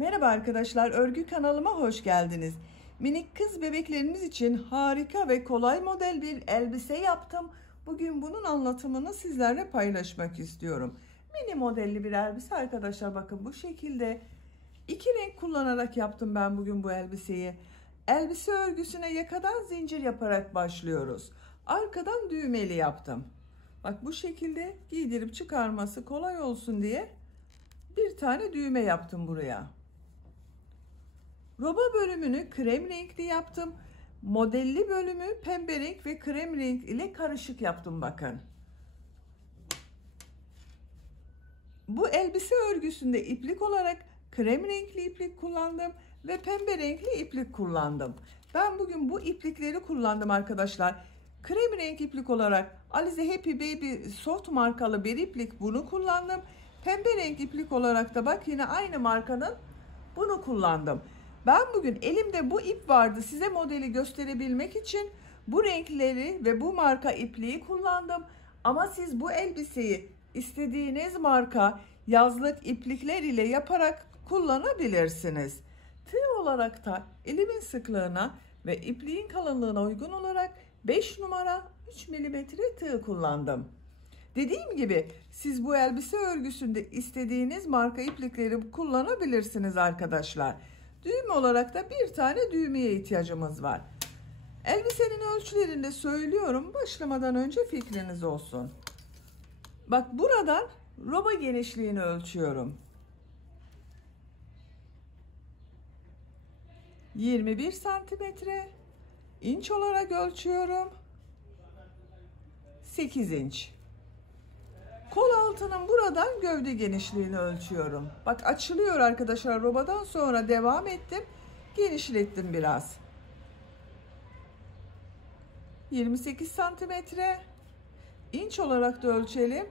Merhaba arkadaşlar, örgü kanalıma hoş geldiniz. Minik kız bebekleriniz için harika ve kolay model bir elbise yaptım. Bugün bunun anlatımını sizlerle paylaşmak istiyorum. Mini modelli bir elbise arkadaşlar, bakın bu şekilde. İki renk kullanarak yaptım ben bugün bu elbiseyi. Elbise örgüsüne yakadan zincir yaparak başlıyoruz. Arkadan düğmeli yaptım. Bak bu şekilde giydirip çıkarması kolay olsun diye bir tane düğme yaptım buraya. Roba bölümünü krem renkli yaptım. Modelli bölümü pembe renk ve krem renk ile karışık yaptım bakın. Bu elbise örgüsünde iplik olarak krem renkli iplik kullandım ve pembe renkli iplik kullandım. Ben bugün bu iplikleri kullandım arkadaşlar. Krem renk iplik olarak Alize Happy Baby Soft markalı bir iplik, bunu kullandım. Pembe renk iplik olarak da bak yine aynı markanın bunu kullandım. Ben bugün elimde bu ip vardı, size modeli gösterebilmek için bu renkleri ve bu marka ipliği kullandım. Ama siz bu elbiseyi istediğiniz marka yazlık iplikler ile yaparak kullanabilirsiniz. Tığ olarak da elimin sıklığına ve ipliğin kalınlığına uygun olarak 5 numara 3 milimetre tığ kullandım. Dediğim gibi siz bu elbise örgüsünde istediğiniz marka iplikleri kullanabilirsiniz arkadaşlar. Düğme olarak da bir tane düğmeye ihtiyacımız var. Elbisenin ölçülerini de söylüyorum başlamadan önce fikriniz olsun. Bak buradan roba genişliğini ölçüyorum. 21 santimetre. İnç olarak ölçüyorum. 8 inç. Kol altının buradan gövde genişliğini ölçüyorum. Bak açılıyor arkadaşlar, robadan sonra devam ettim. Genişlettim biraz. 28 santimetre. İnç olarak da ölçelim.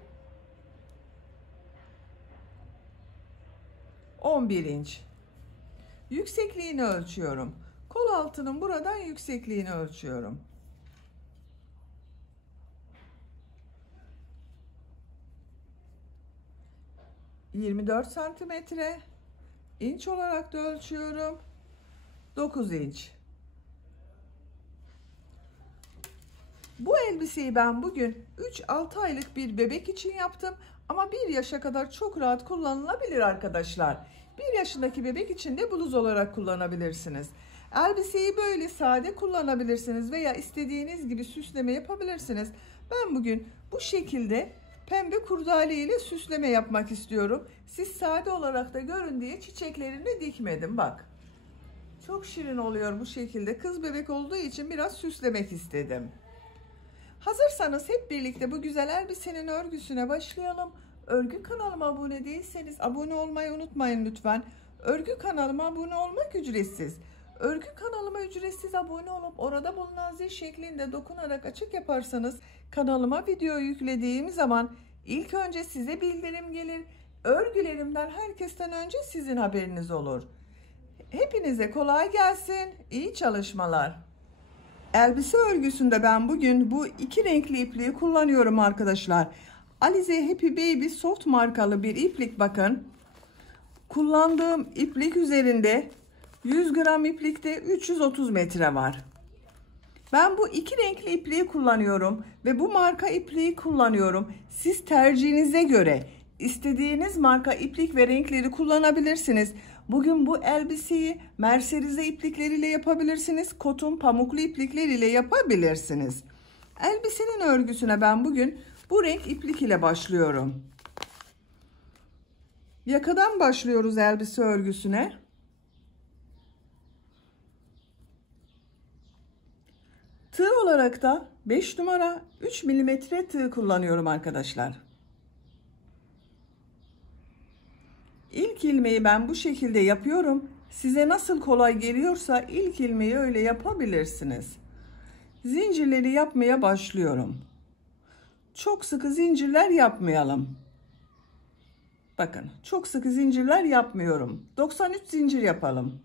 11 inç. Yüksekliğini ölçüyorum. Kol altının buradan yüksekliğini ölçüyorum. 24 santimetre. İnç olarak da ölçüyorum. 9 inç. Bu elbiseyi ben bugün 3-6 aylık bir bebek için yaptım. Ama 1 yaşa kadar çok rahat kullanılabilir arkadaşlar. 1 yaşındaki bebek için de bluz olarak kullanabilirsiniz. Elbiseyi böyle sade kullanabilirsiniz veya istediğiniz gibi süsleme yapabilirsiniz. Ben bugün bu şekilde pembe kurdale ile süsleme yapmak istiyorum. Siz sade olarak da görün diye çiçeklerini dikmedim bak. Çok şirin oluyor bu şekilde. Kız bebek olduğu için biraz süslemek istedim. Hazırsanız hep birlikte bu güzel elbisenin örgüsüne başlayalım. Örgü kanalıma abone değilseniz abone olmayı unutmayın lütfen. Örgü kanalıma abone olmak ücretsiz. Örgü kanalıma ücretsiz abone olup orada bulunan zil şeklinde dokunarak açık yaparsanız kanalıma video yüklediğim zaman ilk önce size bildirim gelir. Örgülerimden herkesten önce sizin haberiniz olur. Hepinize kolay gelsin. İyi çalışmalar. Elbise örgüsünde ben bugün bu iki renkli ipliği kullanıyorum arkadaşlar. Alize Happy Baby Soft markalı bir iplik bakın. Kullandığım iplik üzerinde 100 gram iplikte 330 metre var. Ben bu iki renkli ipliği kullanıyorum ve bu marka ipliği kullanıyorum. Siz tercihinize göre istediğiniz marka iplik ve renkleri kullanabilirsiniz. Bugün bu elbiseyi merserize iplikleriyle yapabilirsiniz. Koton pamuklu iplikleriyle yapabilirsiniz. Elbisenin örgüsüne ben bugün bu renk iplik ile başlıyorum. Yakadan başlıyoruz elbise örgüsüne. Tığ olarak da 5 numara 3 milimetre tığ kullanıyorum arkadaşlar. İlk ilmeği ben bu şekilde yapıyorum. Size nasıl kolay geliyorsa ilk ilmeği öyle yapabilirsiniz. Zincirleri yapmaya başlıyorum. Çok sıkı zincirler yapmayalım. Bakın çok sıkı zincirler yapmıyorum. 93 zincir yapalım.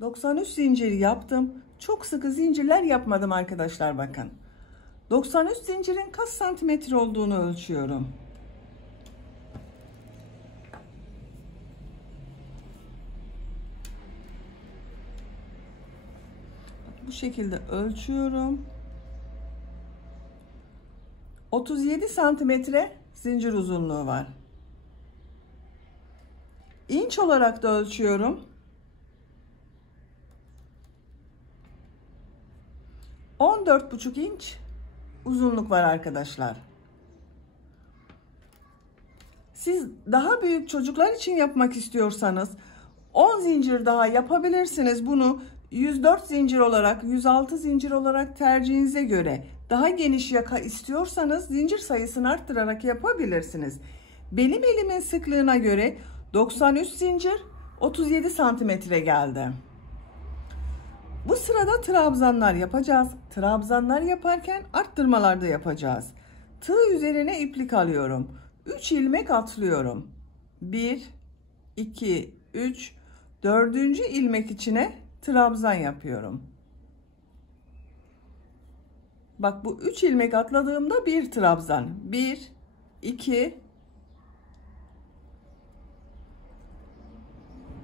93 zincir yaptım. Çok sıkı zincirler yapmadım arkadaşlar bakın. 93 zincirin kaç santimetre olduğunu ölçüyorum. şekilde ölçüyorum. 37 santimetre zincir uzunluğu var. İnç olarak da ölçüyorum. 14,5 inç uzunluk var arkadaşlar. Siz daha büyük çocuklar için yapmak istiyorsanız 10 zincir daha yapabilirsiniz. Bunu 104 zincir olarak, 106 zincir olarak tercihinize göre. Daha geniş yaka istiyorsanız zincir sayısını arttırarak yapabilirsiniz. Benim elimin sıklığına göre 93 zincir 37 santimetre geldi. Bu sırada trabzanlar yapacağız. Trabzanlar yaparken arttırmalar da yapacağız. Tığ üzerine iplik alıyorum. 3 ilmek atlıyorum. 1, 2, 3, 4. ilmek içine trabzan yapıyorum. Bak bu 3 ilmek atladığımda bir trabzan. 1, 2,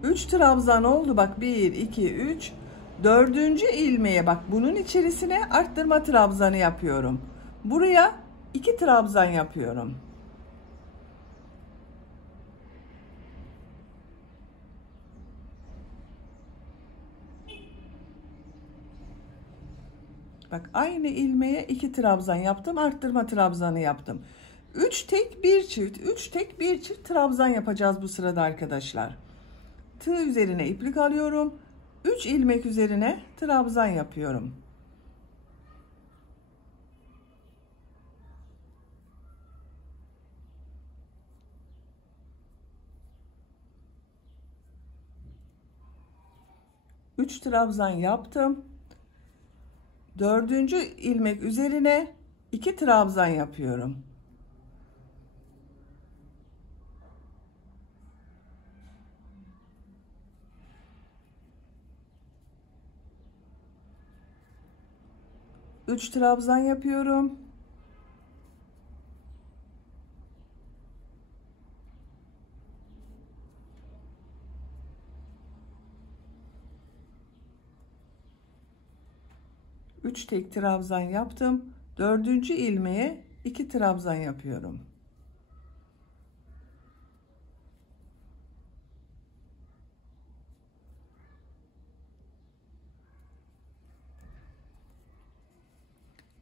3 trabzan oldu. Bak 1, 2, 3. 4. ilmeğe bak bunun içerisine arttırma trabzanı yapıyorum. Buraya 2 trabzan yapıyorum. Bak aynı ilmeğe 2 trabzan yaptım, arttırma trabzanı yaptım. 3 tek 1 çift, 3 tek 1 çift trabzan yapacağız bu sırada arkadaşlar. Tığ üzerine iplik alıyorum. 3 ilmek üzerine trabzan yapıyorum. Üç trabzan yaptım. 4. ilmek üzerine 2 trabzan yapıyorum. Üç trabzan yapıyorum. Üç tek trabzan yaptım. 4. ilmeğe 2 trabzan yapıyorum.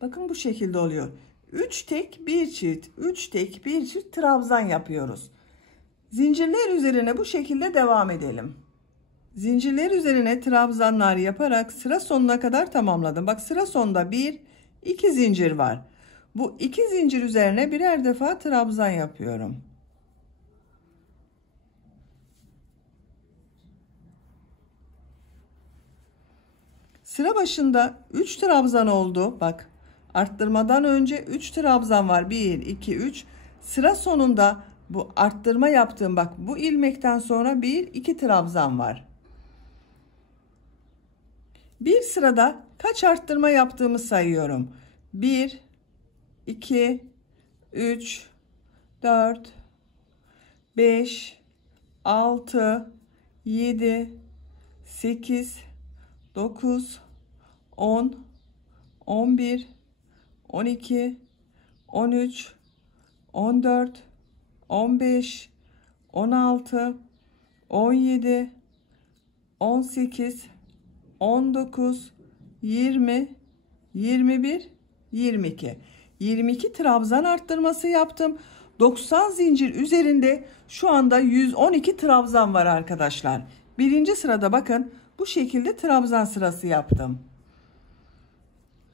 Bakın bu şekilde oluyor. 3 tek 1 çift, 3 tek 1 çift trabzan yapıyoruz. Zincirler üzerine bu şekilde devam edelim. Zincirler üzerine trabzanlar yaparak sıra sonuna kadar tamamladım. Bak sıra sonunda 1, 2 zincir var. Bu 2 zincir üzerine birer defa trabzan yapıyorum. Sıra başında 3 trabzan oldu. Bak arttırmadan önce 3 trabzan var. 1, 2, 3. Sıra sonunda bu arttırma yaptığım bak bu ilmekten sonra 1, 2 trabzan var. Bir sırada kaç arttırma yaptığımı sayıyorum. 1, 2, 3, 4, 5, 6, 7, 8, 9, 10, 11, 12, 13, 14, 15, 16, 17, 18, 19, 20, 21, 22. 22 trabzan arttırması yaptım. 90 zincir üzerinde şu anda 112 trabzan var arkadaşlar. Birinci sırada bakın bu şekilde trabzan sırası yaptım.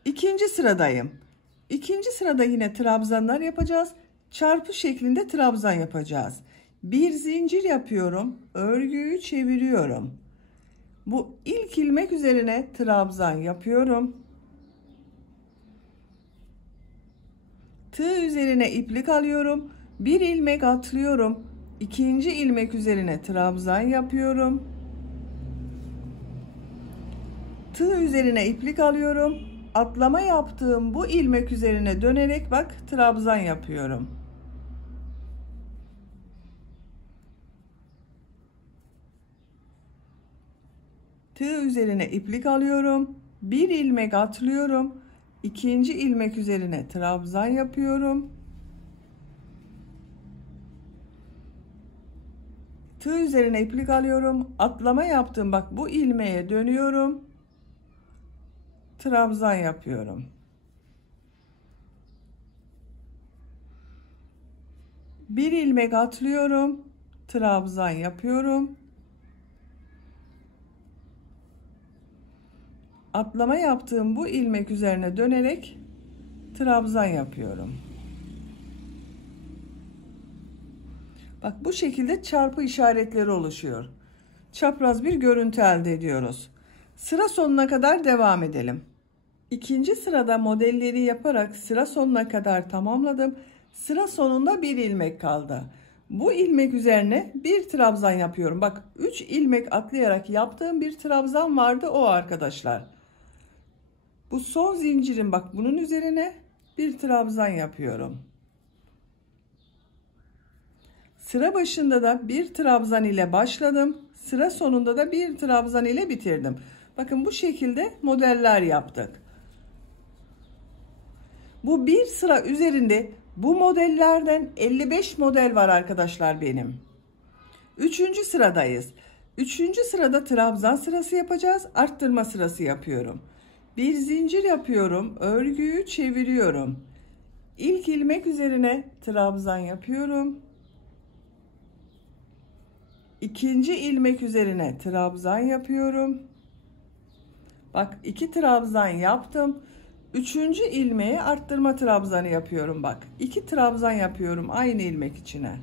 İkinci sıradayım. İkinci sırada yine trabzanlar yapacağız. Çarpı şeklinde trabzan yapacağız. Bir zincir yapıyorum. Örgüyü çeviriyorum. Bu ilk ilmek üzerine trabzan yapıyorum. Tığ üzerine iplik alıyorum. Bir ilmek atlıyorum. İkinci ilmek üzerine trabzan yapıyorum. Tığ üzerine iplik alıyorum. Atlama yaptığım bu ilmek üzerine dönerek bak trabzan yapıyorum. Tığ üzerine iplik alıyorum. Bir ilmek atlıyorum. İkinci ilmek üzerine trabzan yapıyorum. Tığ üzerine iplik alıyorum. Atlama yaptım. Bak bu ilmeğe dönüyorum. Trabzan yapıyorum. Bir ilmek atlıyorum. Trabzan yapıyorum. Atlama yaptığım bu ilmek üzerine dönerek trabzan yapıyorum. Bak bu şekilde çarpı işaretleri oluşuyor. Çapraz bir görüntü elde ediyoruz. Sıra sonuna kadar devam edelim. İkinci sırada modelleri yaparak sıra sonuna kadar tamamladım. Sıra sonunda bir ilmek kaldı. Bu ilmek üzerine bir trabzan yapıyorum. Bak 3 ilmek atlayarak yaptığım bir trabzan vardı o arkadaşlar. Bu son zincirin bak bunun üzerine bir trabzan yapıyorum. Sıra başında da bir trabzan ile başladım. Sıra sonunda da bir trabzan ile bitirdim. Bakın bu şekilde modeller yaptık. Bu bir sıra üzerinde bu modellerden 55 model var arkadaşlar benim. Üçüncü sıradayız. Üçüncü sırada trabzan sırası yapacağız. Arttırma sırası yapıyorum. Bir zincir yapıyorum. Örgüyü çeviriyorum. İlk ilmek üzerine trabzan yapıyorum. İkinci ilmek üzerine trabzan yapıyorum. Bak 2 trabzan yaptım. Üçüncü ilmeğe arttırma trabzanı yapıyorum bak. 2 trabzan yapıyorum aynı ilmek içine.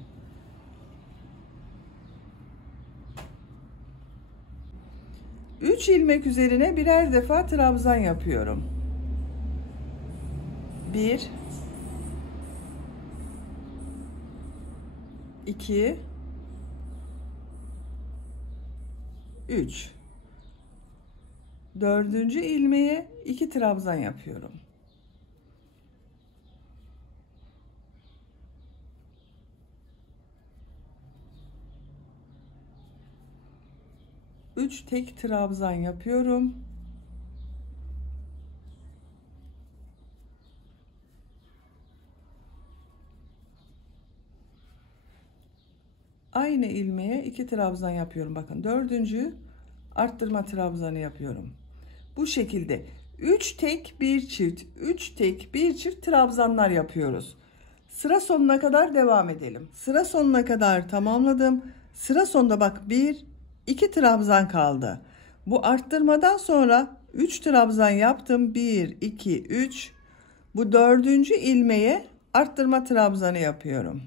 Üç ilmek üzerine birer defa trabzan yapıyorum. 1 2 3 Dördüncü ilmeğe 2 trabzan yapıyorum. Üç tek trabzan yapıyorum. Aynı ilmeğe 2 trabzan yapıyorum. Bakın dördüncü arttırma trabzanı yapıyorum. Bu şekilde 3 tek bir çift, 3 tek bir çift trabzanlar yapıyoruz. Sıra sonuna kadar devam edelim. Sıra sonuna kadar tamamladım. Sıra sonunda bak 2 trabzan kaldı. Bu arttırmadan sonra 3 trabzan yaptım. 1 2 3. Bu dördüncü ilmeğe arttırma trabzanı yapıyorum.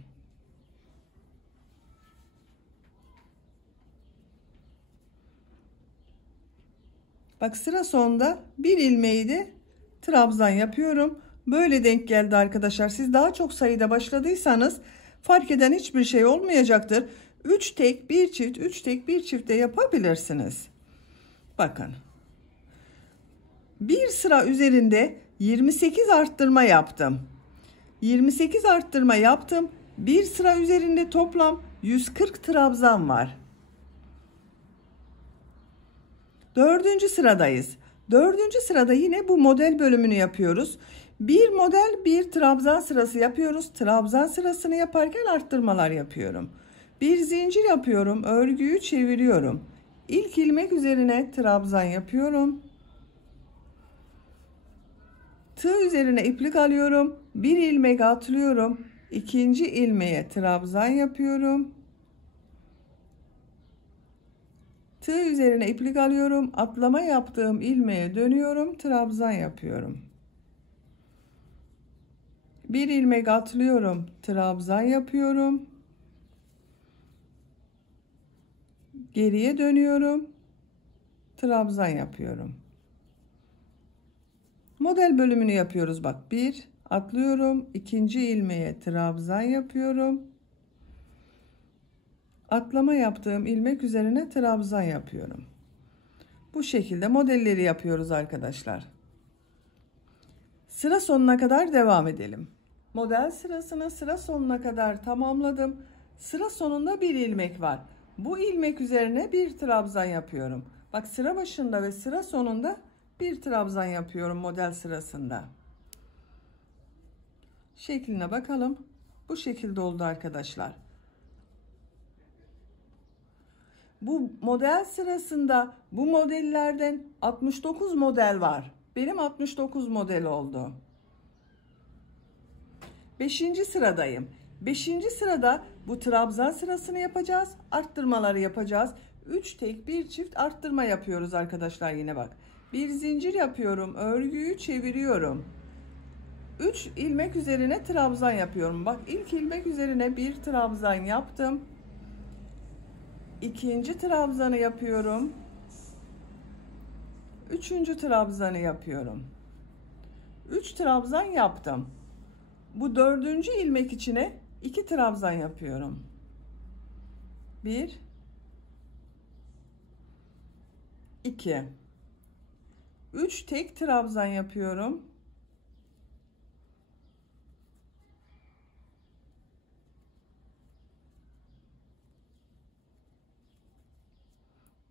Bak sıra sonunda bir ilmeği de trabzan yapıyorum. Böyle denk geldi arkadaşlar. Siz daha çok sayıda başladıysanız fark eden hiçbir şey olmayacaktır. 3 tek bir çift, 3 tek bir çift de yapabilirsiniz. Bakın. Bir sıra üzerinde 28 arttırma yaptım. 28 arttırma yaptım. Bir sıra üzerinde toplam 140 trabzan var. Dördüncü sıradayız. Dördüncü sırada yine bu model bölümünü yapıyoruz. Bir model bir trabzan sırası yapıyoruz. Trabzan sırasını yaparken arttırmalar yapıyorum. Bir zincir yapıyorum. Örgüyü çeviriyorum. İlk ilmek üzerine trabzan yapıyorum. Tığ üzerine iplik alıyorum. Bir ilmek atlıyorum. İkinci ilmeğe trabzan yapıyorum. Tığ üzerine iplik alıyorum. Atlama yaptığım ilmeğe dönüyorum. Trabzan yapıyorum. Bir ilmek atlıyorum. Trabzan yapıyorum. Geriye dönüyorum. Trabzan yapıyorum. Model bölümünü yapıyoruz bak. Bir atlıyorum. İkinci ilmeğe trabzan yapıyorum. Atlama yaptığım ilmek üzerine trabzan yapıyorum. Bu şekilde modelleri yapıyoruz arkadaşlar. Sıra sonuna kadar devam edelim. Model sırasını sıra sonuna kadar tamamladım. Sıra sonunda bir ilmek var. Bu ilmek üzerine bir trabzan yapıyorum. Bak sıra başında ve sıra sonunda bir trabzan yapıyorum model sırasında. Şekline bakalım. Bu şekilde oldu arkadaşlar. Bu model sırasında bu modellerden 69 model var. Benim 69 model oldu. 5. sıradayım. 5. sırada bu trabzan sırasını yapacağız. Arttırmaları yapacağız. 3 tek bir çift arttırma yapıyoruz arkadaşlar, yine bak. Bir zincir yapıyorum. Örgüyü çeviriyorum. 3 ilmek üzerine trabzan yapıyorum. Bak, ilk ilmek üzerine bir trabzan yaptım. İkinci trabzanı yapıyorum. Üçüncü trabzanı yapıyorum. 3 trabzan yaptım. Bu 4. ilmek içine 2 trabzan yapıyorum. 1 2 3 tek trabzan yapıyorum.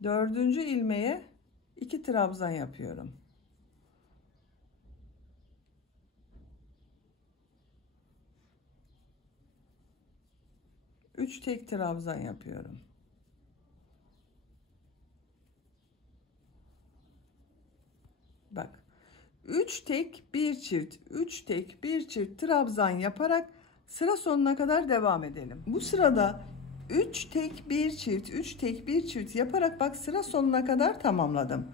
Dördüncü ilmeğe 2 trabzan yapıyorum. Üç tek trabzan yapıyorum. Bak, 3 tek bir çift, 3 tek bir çift trabzan yaparak sıra sonuna kadar devam edelim. Bu sırada 3 tek bir çift, 3 tek bir çift yaparak bak sıra sonuna kadar tamamladım.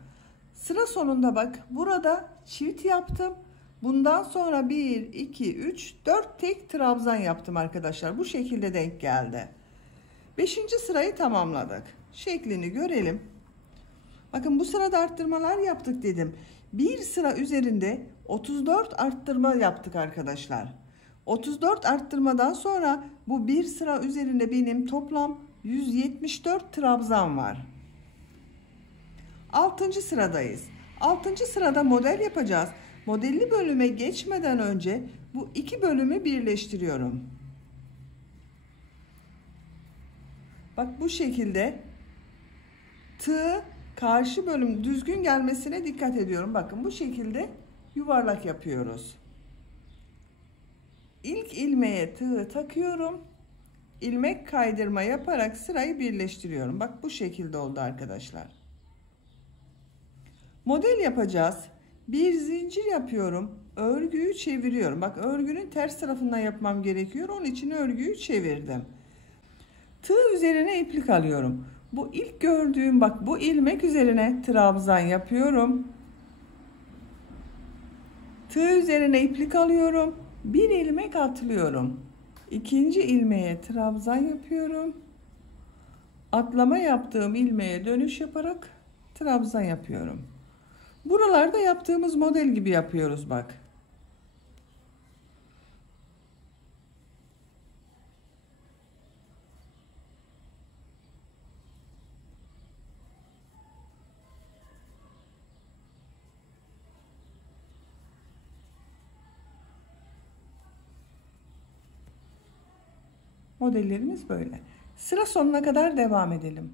Sıra sonunda bak burada çift yaptım. Bundan sonra 1 2 3 4 tek trabzan yaptım arkadaşlar. Bu şekilde denk geldi. 5. sırayı tamamladık. Şeklini görelim. Bakın, bu sırada arttırmalar yaptık dedim. Bir sıra üzerinde 34 arttırma yaptık arkadaşlar. 34 arttırmadan sonra bu bir sıra üzerinde benim toplam 174 trabzan var. 6. sıradayız. 6. sırada model yapacağız. Modelli bölüme geçmeden önce bu iki bölümü birleştiriyorum. Bak, bu şekilde tığ karşı bölüm düzgün gelmesine dikkat ediyorum. Bakın, bu şekilde yuvarlak yapıyoruz. İlk ilmeğe tığı takıyorum. İlmek kaydırma yaparak sırayı birleştiriyorum. Bak, bu şekilde oldu arkadaşlar. Model yapacağız. Bir zincir yapıyorum. Örgüyü çeviriyorum. Bak, örgünün ters tarafından yapmam gerekiyor. Onun için örgüyü çevirdim. Tığ üzerine iplik alıyorum. Bu ilk gördüğüm, bak, bu ilmek üzerine trabzan yapıyorum. Tığ üzerine iplik alıyorum. Bir ilmek atlıyorum. İkinci ilmeğe trabzan yapıyorum. Atlama yaptığım ilmeğe dönüş yaparak trabzan yapıyorum. Buralarda yaptığımız model gibi yapıyoruz bak. Modellerimiz böyle. Sıra sonuna kadar devam edelim.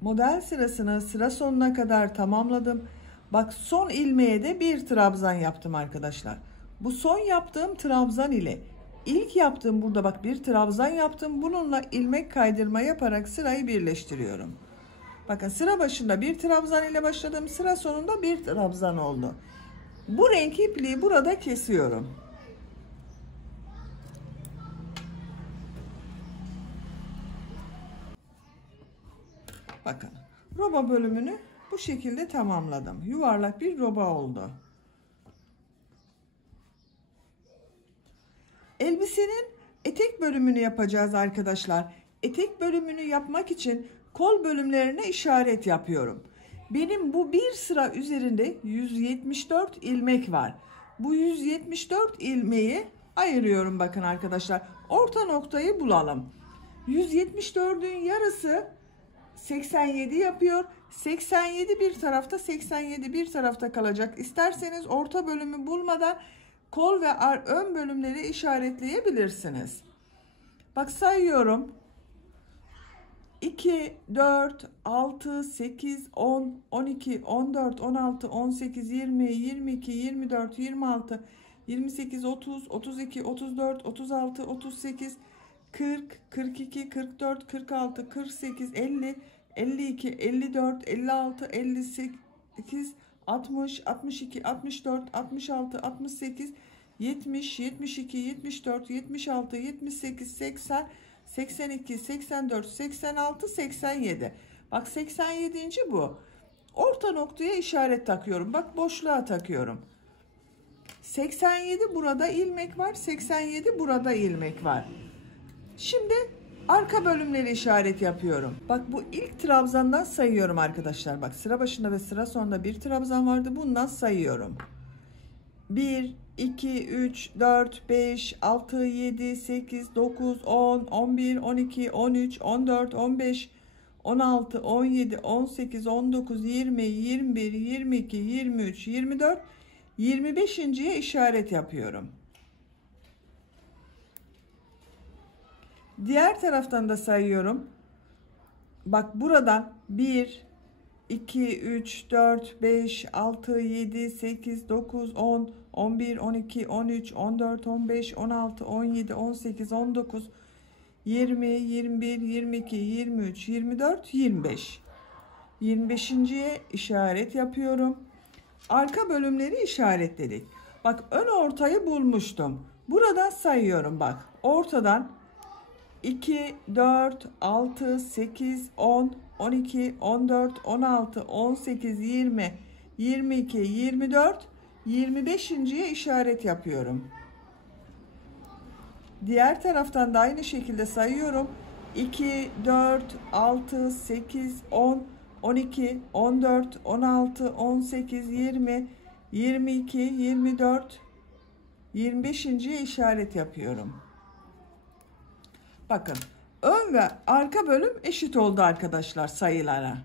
Model sırasını sıra sonuna kadar tamamladım. Bak, son ilmeğe de bir trabzan yaptım arkadaşlar. Bu son yaptığım trabzan ile ilk yaptığım, burada bak, bir trabzan yaptım. Bununla ilmek kaydırma yaparak sırayı birleştiriyorum. Bakın, sıra başında bir trabzan ile başladım. Sıra sonunda bir trabzan oldu. Bu renk ipliği burada kesiyorum. Bakın, roba bölümünü bu şekilde tamamladım. Yuvarlak bir roba oldu. Elbisenin etek bölümünü yapacağız arkadaşlar. Etek bölümünü yapmak için kol bölümlerine işaret yapıyorum. Benim bu bir sıra üzerinde 174 ilmek var. Bu 174 ilmeği ayırıyorum bakın arkadaşlar. Orta noktayı bulalım. 174'ün yarısı 87 yapıyor. 87 bir tarafta, 87 bir tarafta kalacak. İsterseniz orta bölümü bulmadan kol ve ön bölümleri işaretleyebilirsiniz. Bak, sayıyorum. 2, 4, 6, 8, 10, 12, 14, 16, 18, 20, 22, 24, 26, 28, 30, 32, 34, 36, 38, 40, 42, 44, 46, 48, 50, 52, 54, 56, 58, 60, 62, 64, 66, 68, 70, 72, 74, 76, 78, 80, 82, 84, 86, 87. Bak 87. bu. Orta noktaya işaret takıyorum. Bak boşluğa takıyorum. 87 burada ilmek var. 87 burada ilmek var. Şimdi arka bölümleri işaret yapıyorum. Bak bu ilk trabzandan sayıyorum arkadaşlar. Bak sıra başında ve sıra sonunda bir trabzan vardı. Bundan sayıyorum. 1, 2, 3, 4, 5, 6, 7, 8, 9, 10, 11, 12, 13, 14, 15, 16, 17, 18, 19, 20, 21, 22, 23, 24, 25.'ye işaret yapıyorum. Diğer taraftan da sayıyorum. Bak buradan 1, 2, 3, 4, 5, 6, 7, 8, 9, 10, 11, 12, 13, 14, 15, 16, 17, 18, 19, 20, 21, 22, 23, 24, 25. 25.'ye işaret yapıyorum. Arka bölümleri işaretledik. Bak ön ortayı bulmuştum. Buradan sayıyorum bak. Ortadan 2, 4, 6, 8, 10, 12, 14, 16, 18, 20, 22, 24, 25.'ye işaret yapıyorum. Diğer taraftan da aynı şekilde sayıyorum. 2, 4, 6, 8, 10, 12, 14, 16, 18, 20, 22, 24, 25.'ye işaret yapıyorum. Bakın ön ve arka bölüm eşit oldu arkadaşlar sayılara.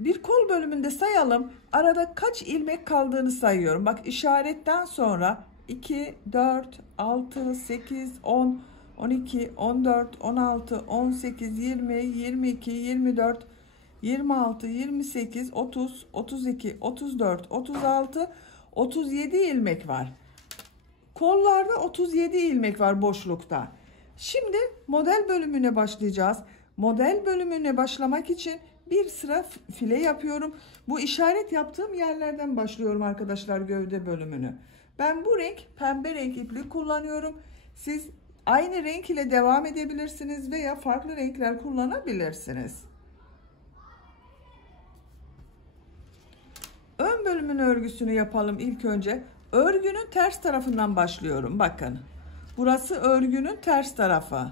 Bir kol bölümünde sayalım. Arada kaç ilmek kaldığını sayıyorum. Bak işaretten sonra 2, 4, 6, 8, 10, 12, 14, 16, 18, 20, 22, 24, 26, 28, 30, 32, 34, 36, 37 ilmek var. Kollarda 37 ilmek var boşlukta. Şimdi model bölümüne başlayacağız. Model bölümüne başlamak için bir sıra file yapıyorum. Bu işaret yaptığım yerlerden başlıyorum arkadaşlar gövde bölümünü. Ben bu renk pembe renk iplik kullanıyorum. Siz aynı renk ile devam edebilirsiniz veya farklı renkler kullanabilirsiniz. Ön bölümün örgüsünü yapalım ilk önce. Örgünün ters tarafından başlıyorum. Bakın. Burası örgünün ters tarafı.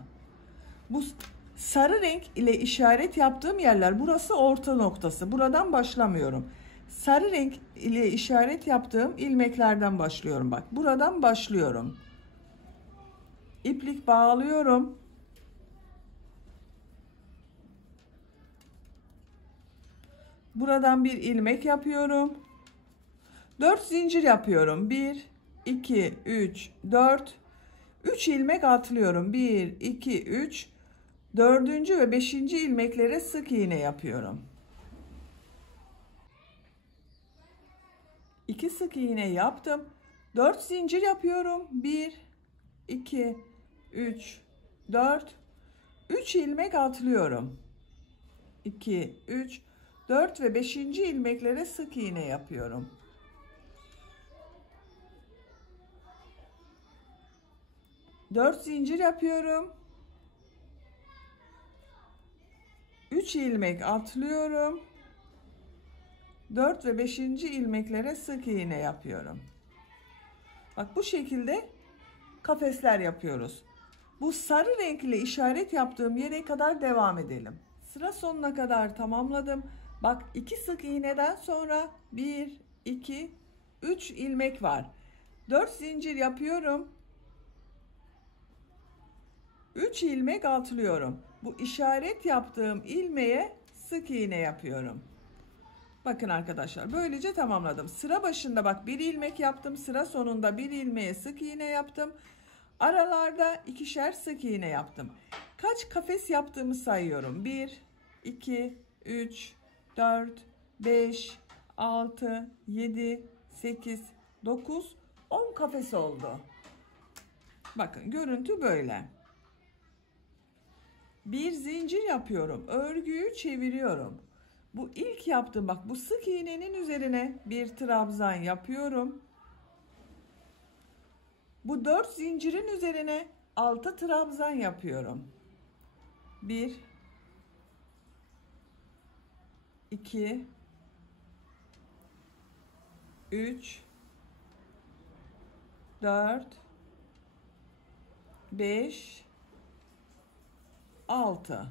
Bu sarı renk ile işaret yaptığım yerler burası orta noktası. Buradan başlamıyorum. Sarı renk ile işaret yaptığım ilmeklerden başlıyorum. Bak buradan başlıyorum. İplik bağlıyorum. Buradan bir ilmek yapıyorum. 4 zincir yapıyorum. 1, 2, 3, 4. 3 ilmek atlıyorum. 1, 2, 3. 4. ve 5. ilmeklere sık iğne yapıyorum. 2 sık iğne yaptım. 4 zincir yapıyorum. 1, 2, 3, 4. 3 ilmek atlıyorum. 2, 3, 4 ve 5. ilmeklere sık iğne yapıyorum. 4 zincir yapıyorum. 3 ilmek atlıyorum. 4 ve 5. ilmeklere sık iğne yapıyorum. Bak bu şekilde kafesler yapıyoruz. Bu sarı renkli işaret yaptığım yere kadar devam edelim. Sıra sonuna kadar tamamladım. Bak 2 sık iğneden sonra 1, 2, 3 ilmek var. 4 zincir yapıyorum. 3 ilmek atlıyorum. Bu işaret yaptığım ilmeğe sık iğne yapıyorum. Bakın arkadaşlar böylece tamamladım. Sıra başında bak bir ilmek yaptım. Sıra sonunda bir ilmeğe sık iğne yaptım. Aralarda ikişer sık iğne yaptım. Kaç kafes yaptığımı sayıyorum. 1, 2, 3, 4, 5, 6, 7, 8, 9, 10 kafes oldu. Bakın görüntü böyle. Bir zincir yapıyorum. Örgüyü çeviriyorum. Bu ilk yaptığım, bak bu sık iğnenin üzerine bir trabzan yapıyorum. Bu 4 zincirin üzerine 6 trabzan yapıyorum. 1, 2, 3, 4, 5, 6.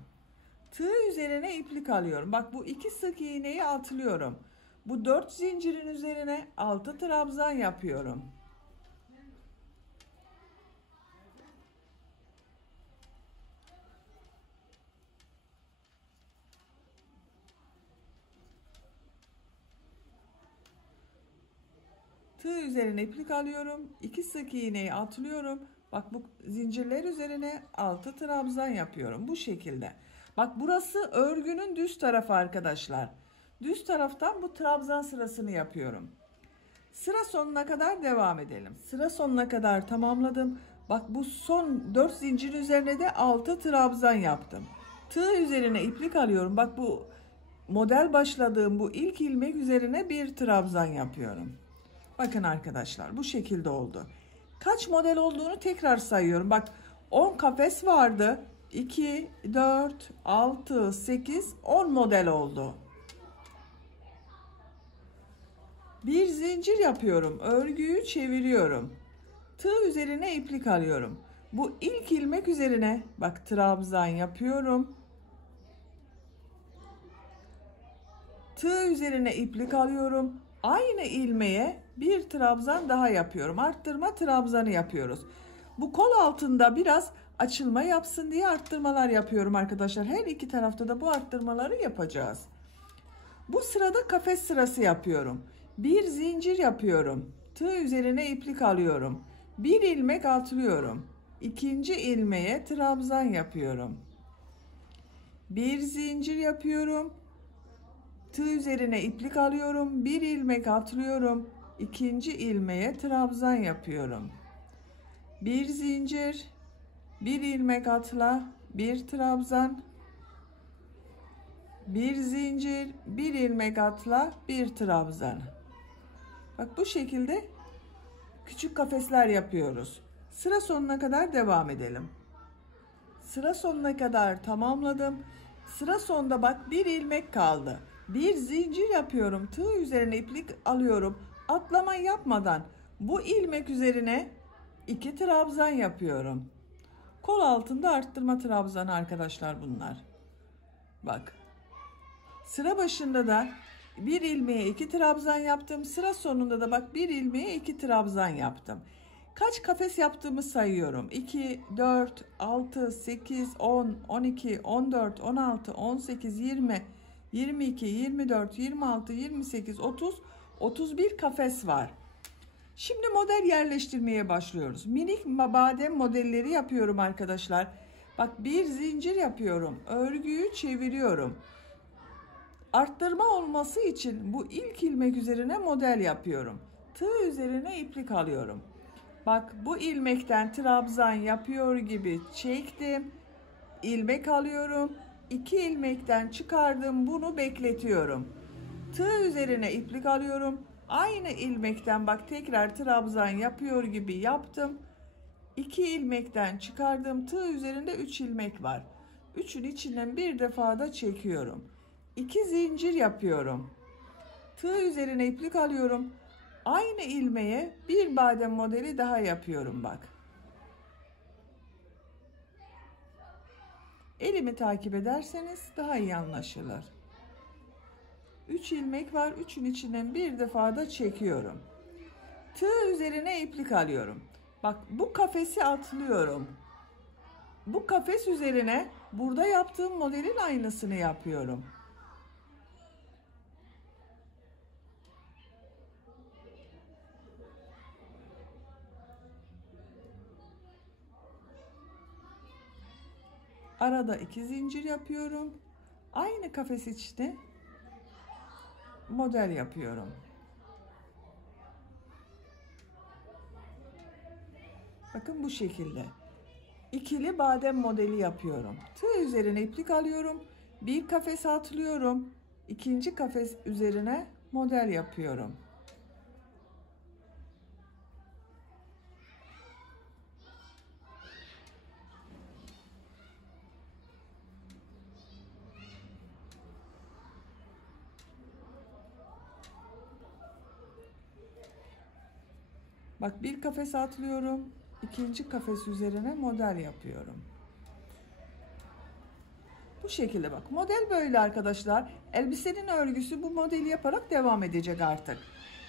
Tığ üzerine iplik alıyorum. Bak bu 2 sık iğneyi atlıyorum. Bu 4 zincirin üzerine 6 trabzan yapıyorum. Tığ üzerine iplik alıyorum. 2 sık iğneyi atlıyorum. Bak bu zincirler üzerine 6 trabzan yapıyorum. Bu şekilde. Bak burası örgünün düz tarafı arkadaşlar. Düz taraftan bu trabzan sırasını yapıyorum. Sıra sonuna kadar devam edelim. Sıra sonuna kadar tamamladım. Bak bu son 4 zincir üzerine de 6 trabzan yaptım. Tığ üzerine iplik alıyorum. Bak bu model başladığım bu ilk ilmek üzerine bir trabzan yapıyorum. Bakın arkadaşlar bu şekilde oldu. Kaç model olduğunu tekrar sayıyorum. Bak 10 kafes vardı. 2, 4, 6, 8, 10 model oldu. Bir zincir yapıyorum. Örgüyü çeviriyorum. Tığ üzerine iplik alıyorum. Bu ilk ilmek üzerine bak trabzan yapıyorum. Tığ üzerine iplik alıyorum. Aynı ilmeğe bir trabzan daha yapıyorum. Arttırma trabzanı yapıyoruz. Bu kol altında biraz açılma yapsın diye arttırmalar yapıyorum arkadaşlar. Her iki tarafta da bu arttırmaları yapacağız. Bu sırada kafes sırası yapıyorum. Bir zincir yapıyorum. Tığ üzerine iplik alıyorum. Bir ilmek atlıyorum. İkinci ilmeğe trabzan yapıyorum. Bir zincir yapıyorum. Tığ üzerine iplik alıyorum. Bir ilmek atlıyorum. İkinci ilmeğe trabzan yapıyorum. Bir zincir, bir ilmek atla, bir trabzan, bir zincir, bir ilmek atla, bir trabzan. Bak bu şekilde küçük kafesler yapıyoruz. Sıra sonuna kadar devam edelim. Sıra sonuna kadar tamamladım. Sıra sonunda bak bir ilmek kaldı. Bir zincir yapıyorum. Tığ üzerine iplik alıyorum. Atlama yapmadan bu ilmek üzerine 2 trabzan yapıyorum. Kol altında arttırma trabzanı arkadaşlar bunlar. Bak. Sıra başında da bir ilmeğe 2 trabzan yaptım. Sıra sonunda da bak bir ilmeğe 2 trabzan yaptım. Kaç kafes yaptığımı sayıyorum. 2, 4, 6, 8, 10, 12, 14, 16, 18, 20, 22, 24, 26, 28, 30, 31 kafes var. Şimdi model yerleştirmeye başlıyoruz. Minik badem modelleri yapıyorum arkadaşlar. Bak bir zincir yapıyorum. Örgüyü çeviriyorum. Arttırma olması için bu ilk ilmek üzerine model yapıyorum. Tığ üzerine iplik alıyorum. Bak bu ilmekten trabzan yapıyor gibi çektim. İlmek alıyorum. 2 ilmekten çıkardım. Bunu bekletiyorum. Tığ üzerine iplik alıyorum. Aynı ilmekten bak tekrar trabzan yapıyor gibi yaptım. 2 ilmekten çıkardım. Tığ üzerinde 3 ilmek var. 3'ün içinden bir defa da çekiyorum. 2 zincir yapıyorum. Tığ üzerine iplik alıyorum. Aynı ilmeğe bir badem modeli daha yapıyorum bak. Elimi takip ederseniz daha iyi anlaşılır. 3 ilmek var. 3'ün içinden bir defa da çekiyorum. Tığ üzerine iplik alıyorum. Bak bu kafesi atlıyorum. Bu kafes üzerine burada yaptığım modelin aynısını yapıyorum. Arada 2 zincir yapıyorum. Aynı kafes içine model yapıyorum. Bakın bu şekilde. İkili badem modeli yapıyorum. Tığ üzerine iplik alıyorum. Bir kafes atlıyorum. İkinci kafes üzerine model yapıyorum. Bak bir kafes atlıyorum. İkinci kafes üzerine model yapıyorum. Bu şekilde bak. Model böyle arkadaşlar. Elbisenin örgüsü bu modeli yaparak devam edecek artık.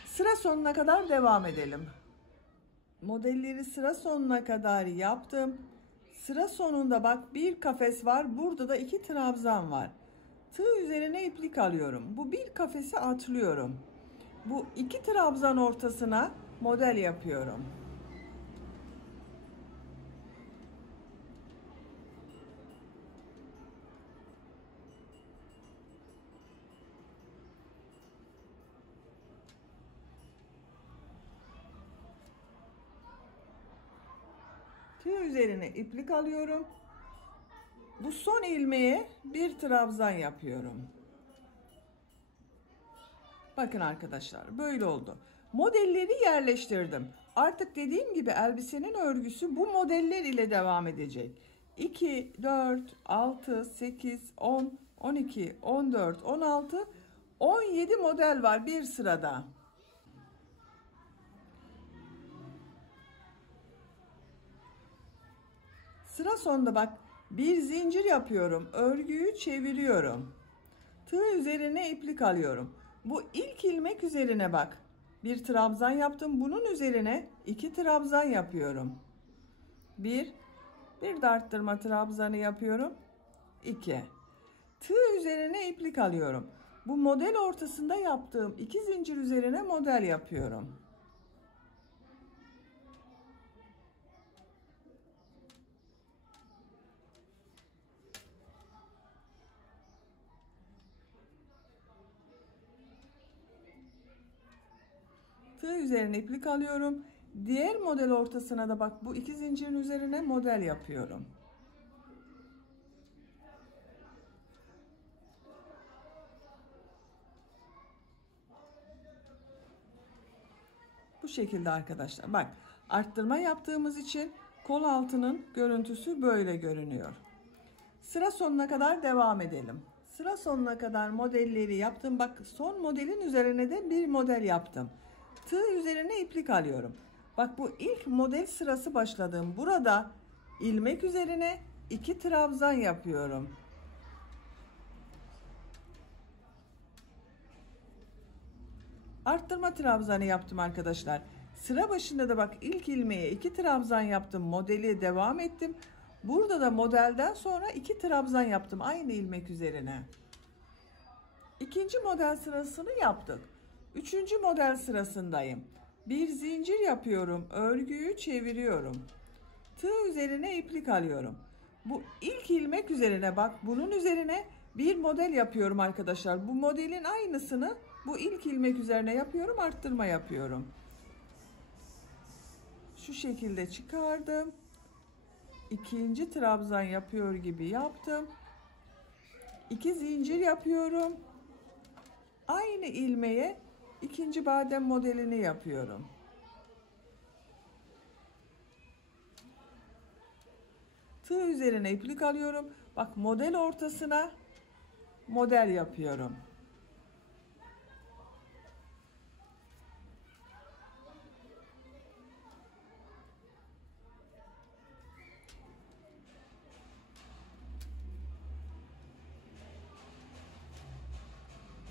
Sıra sonuna kadar devam edelim. Modelleri sıra sonuna kadar yaptım. Sıra sonunda bak bir kafes var. Burada da 2 trabzan var. Tığ üzerine iplik alıyorum. Bu bir kafesi atlıyorum. Bu 2 trabzan ortasına model yapıyorum. Tığ üzerine iplik alıyorum. Bu son ilmeğe bir trabzan yapıyorum. Bakın arkadaşlar böyle oldu. Modelleri yerleştirdim. Artık dediğim gibi elbisenin örgüsü bu modeller ile devam edecek. 2, 4, 6, 8, 10, 12, 14, 16, 17 model var bir sırada. Sıra sonunda bak bir zincir yapıyorum. Örgüyü çeviriyorum. Tığ üzerine iplik alıyorum. Bu ilk ilmek üzerine bak. Bir trabzan yaptım. Bunun üzerine 2 trabzan yapıyorum. Bir de arttırma trabzanı yapıyorum. 2. Tığ üzerine iplik alıyorum. Bu model ortasında yaptığım 2 zincir üzerine model yapıyorum. Tığ üzerine iplik alıyorum. Diğer model ortasına da bak bu 2 zincirin üzerine model yapıyorum. Bu şekilde arkadaşlar. Bak arttırma yaptığımız için kol altının görüntüsü böyle görünüyor. Sıra sonuna kadar devam edelim. Sıra sonuna kadar modelleri yaptım. Bak son modelin üzerine de bir model yaptım. Tığ üzerine iplik alıyorum. Bak bu ilk model sırası başladım. Burada ilmek üzerine 2 trabzan yapıyorum. Arttırma trabzanı yaptım arkadaşlar. Sıra başında da bak ilk ilmeğe 2 trabzan yaptım. Modeli devam ettim. Burada da modelden sonra 2 trabzan yaptım aynı ilmek üzerine. İkinci model sırasını yaptık. Üçüncü model sırasındayım. Bir zincir yapıyorum. Örgüyü çeviriyorum. Tığ üzerine iplik alıyorum. Bu ilk ilmek üzerine bak bunun üzerine bir model yapıyorum arkadaşlar. Bu modelin aynısını bu ilk ilmek üzerine yapıyorum. Arttırma yapıyorum. Şu şekilde çıkardım. İkinci trabzan yapıyor gibi yaptım. 2 zincir yapıyorum. Aynı ilmeğe ikinci badem modelini yapıyorum. Tığ üzerine iplik alıyorum. Bak model ortasına model yapıyorum.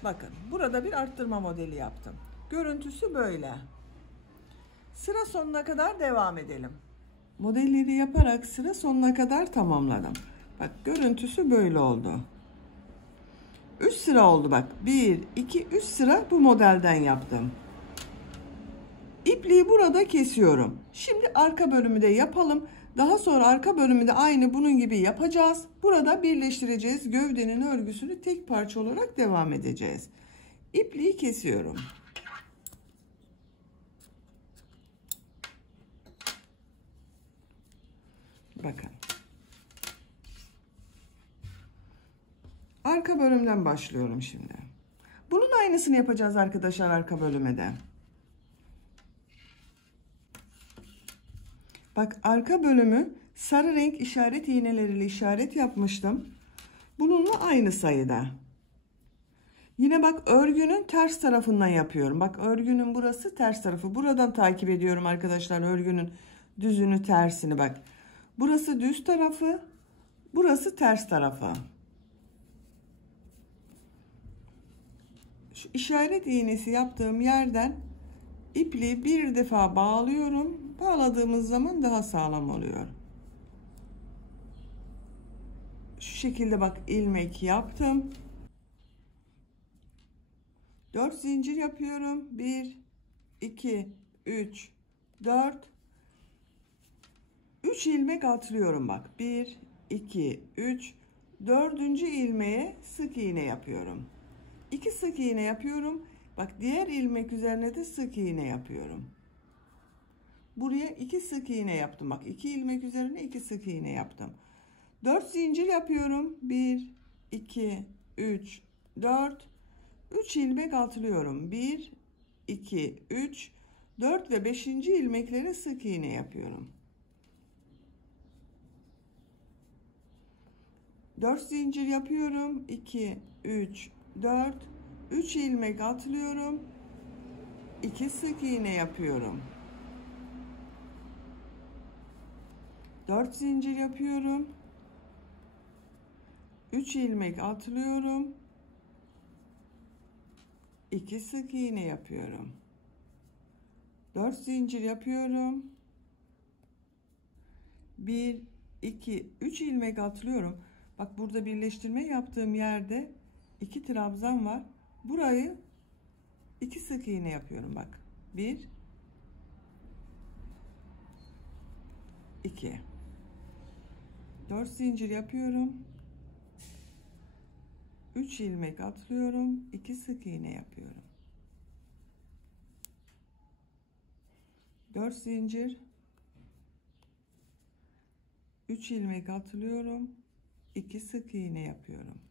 Bakın burada bir arttırma modeli yaptım. Görüntüsü böyle. Sıra sonuna kadar devam edelim. Modelleri yaparak sıra sonuna kadar tamamladım. Bak görüntüsü böyle oldu. 3 sıra oldu bak. 1, 2, 3 sıra bu modelden yaptım. İpliği burada kesiyorum. Şimdi arka bölümü de yapalım. Daha sonra arka bölümü de aynı bunun gibi yapacağız. Burada birleştireceğiz. Gövdenin örgüsünü tek parça olarak devam edeceğiz. İpliği kesiyorum. Bakın. Arka bölümden başlıyorum şimdi. Bunun aynısını yapacağız arkadaşlar arka bölüme de. Bak arka bölümü sarı renk işaret iğneleriyle işaret yapmıştım. Bununla aynı sayıda. Yine bak örgünün ters tarafından yapıyorum. Bak örgünün burası ters tarafı. Buradan takip ediyorum arkadaşlar örgünün düzünü tersini bak. Burası düz tarafı. Burası ters tarafı. Şu işaret iğnesi yaptığım yerden ipliği bir defa bağlıyorum. Bağladığımız zaman daha sağlam oluyor. Şu şekilde bak ilmek yaptım. 4 zincir yapıyorum. 1 2 3 4 3 ilmek atlıyorum bak. 1 2 3 dördüncü ilmeğe sık iğne yapıyorum. 2 sık iğne yapıyorum. Bak diğer ilmek üzerine de sık iğne yapıyorum. Buraya 2 sık iğne yaptım. Bak 2 ilmek üzerine 2 sık iğne yaptım. 4 zincir yapıyorum. 1 2 3 4 3 ilmek atlıyorum. 1 2 3 4 ve 5. ilmeklere sık iğne yapıyorum. 4 zincir yapıyorum. 2 3 4 3 ilmek atlıyorum. 2 sık iğne yapıyorum. 4 zincir yapıyorum. 3 ilmek atlıyorum. 2 sık iğne yapıyorum. 4 zincir yapıyorum. 1 2 3 ilmek atlıyorum. Bak burada birleştirme yaptığım yerde 2 trabzan var. Burayı 2 sık iğne yapıyorum bak. 1 2 4 zincir yapıyorum. 3 ilmek atlıyorum. 2 sık iğne yapıyorum. 4 zincir 3 ilmek atlıyorum. 2 sık iğne yapıyorum.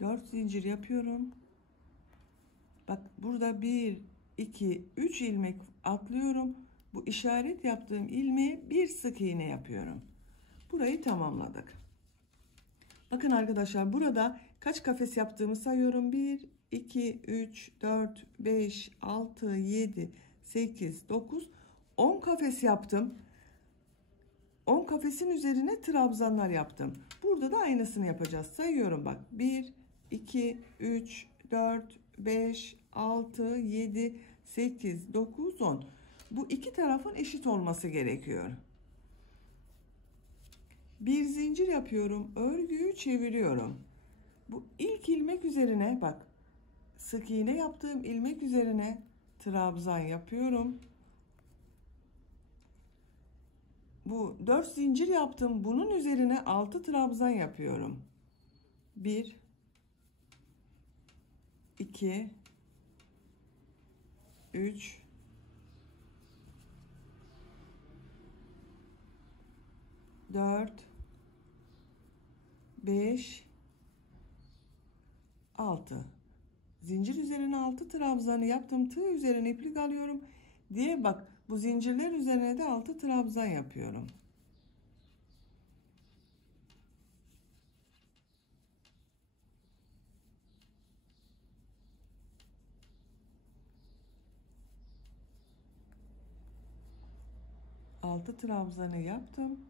Dört zincir yapıyorum. Bak burada 1 2 3 ilmek atlıyorum. Bu işaret yaptığım ilmeğe bir sık iğne yapıyorum. Burayı tamamladık. Bakın arkadaşlar burada kaç kafes yaptığımı sayıyorum. 1 2 3 4 5 6 7 8 9 10 kafes yaptım. 10 kafesin üzerine trabzanlar yaptım. Burada da aynısını yapacağız. Sayıyorum bak. 1 2 3 4 5 6 7 8 9 10. Bu iki tarafın eşit olması gerekiyor. Bir zincir yapıyorum. Örgüyü çeviriyorum. Bu ilk ilmek üzerine bak. Sık iğne yaptığım ilmek üzerine trabzan yapıyorum. Bu 4 zincir yaptım. Bunun üzerine 6 trabzan yapıyorum. 1 2 3 4 5 6 zincir üzerine 6 trabzanı yaptım. Tığ üzerine iplik alıyorum. Diye bak bu zincirler üzerine de 6 trabzan yapıyorum. Altı trabzanı yaptım.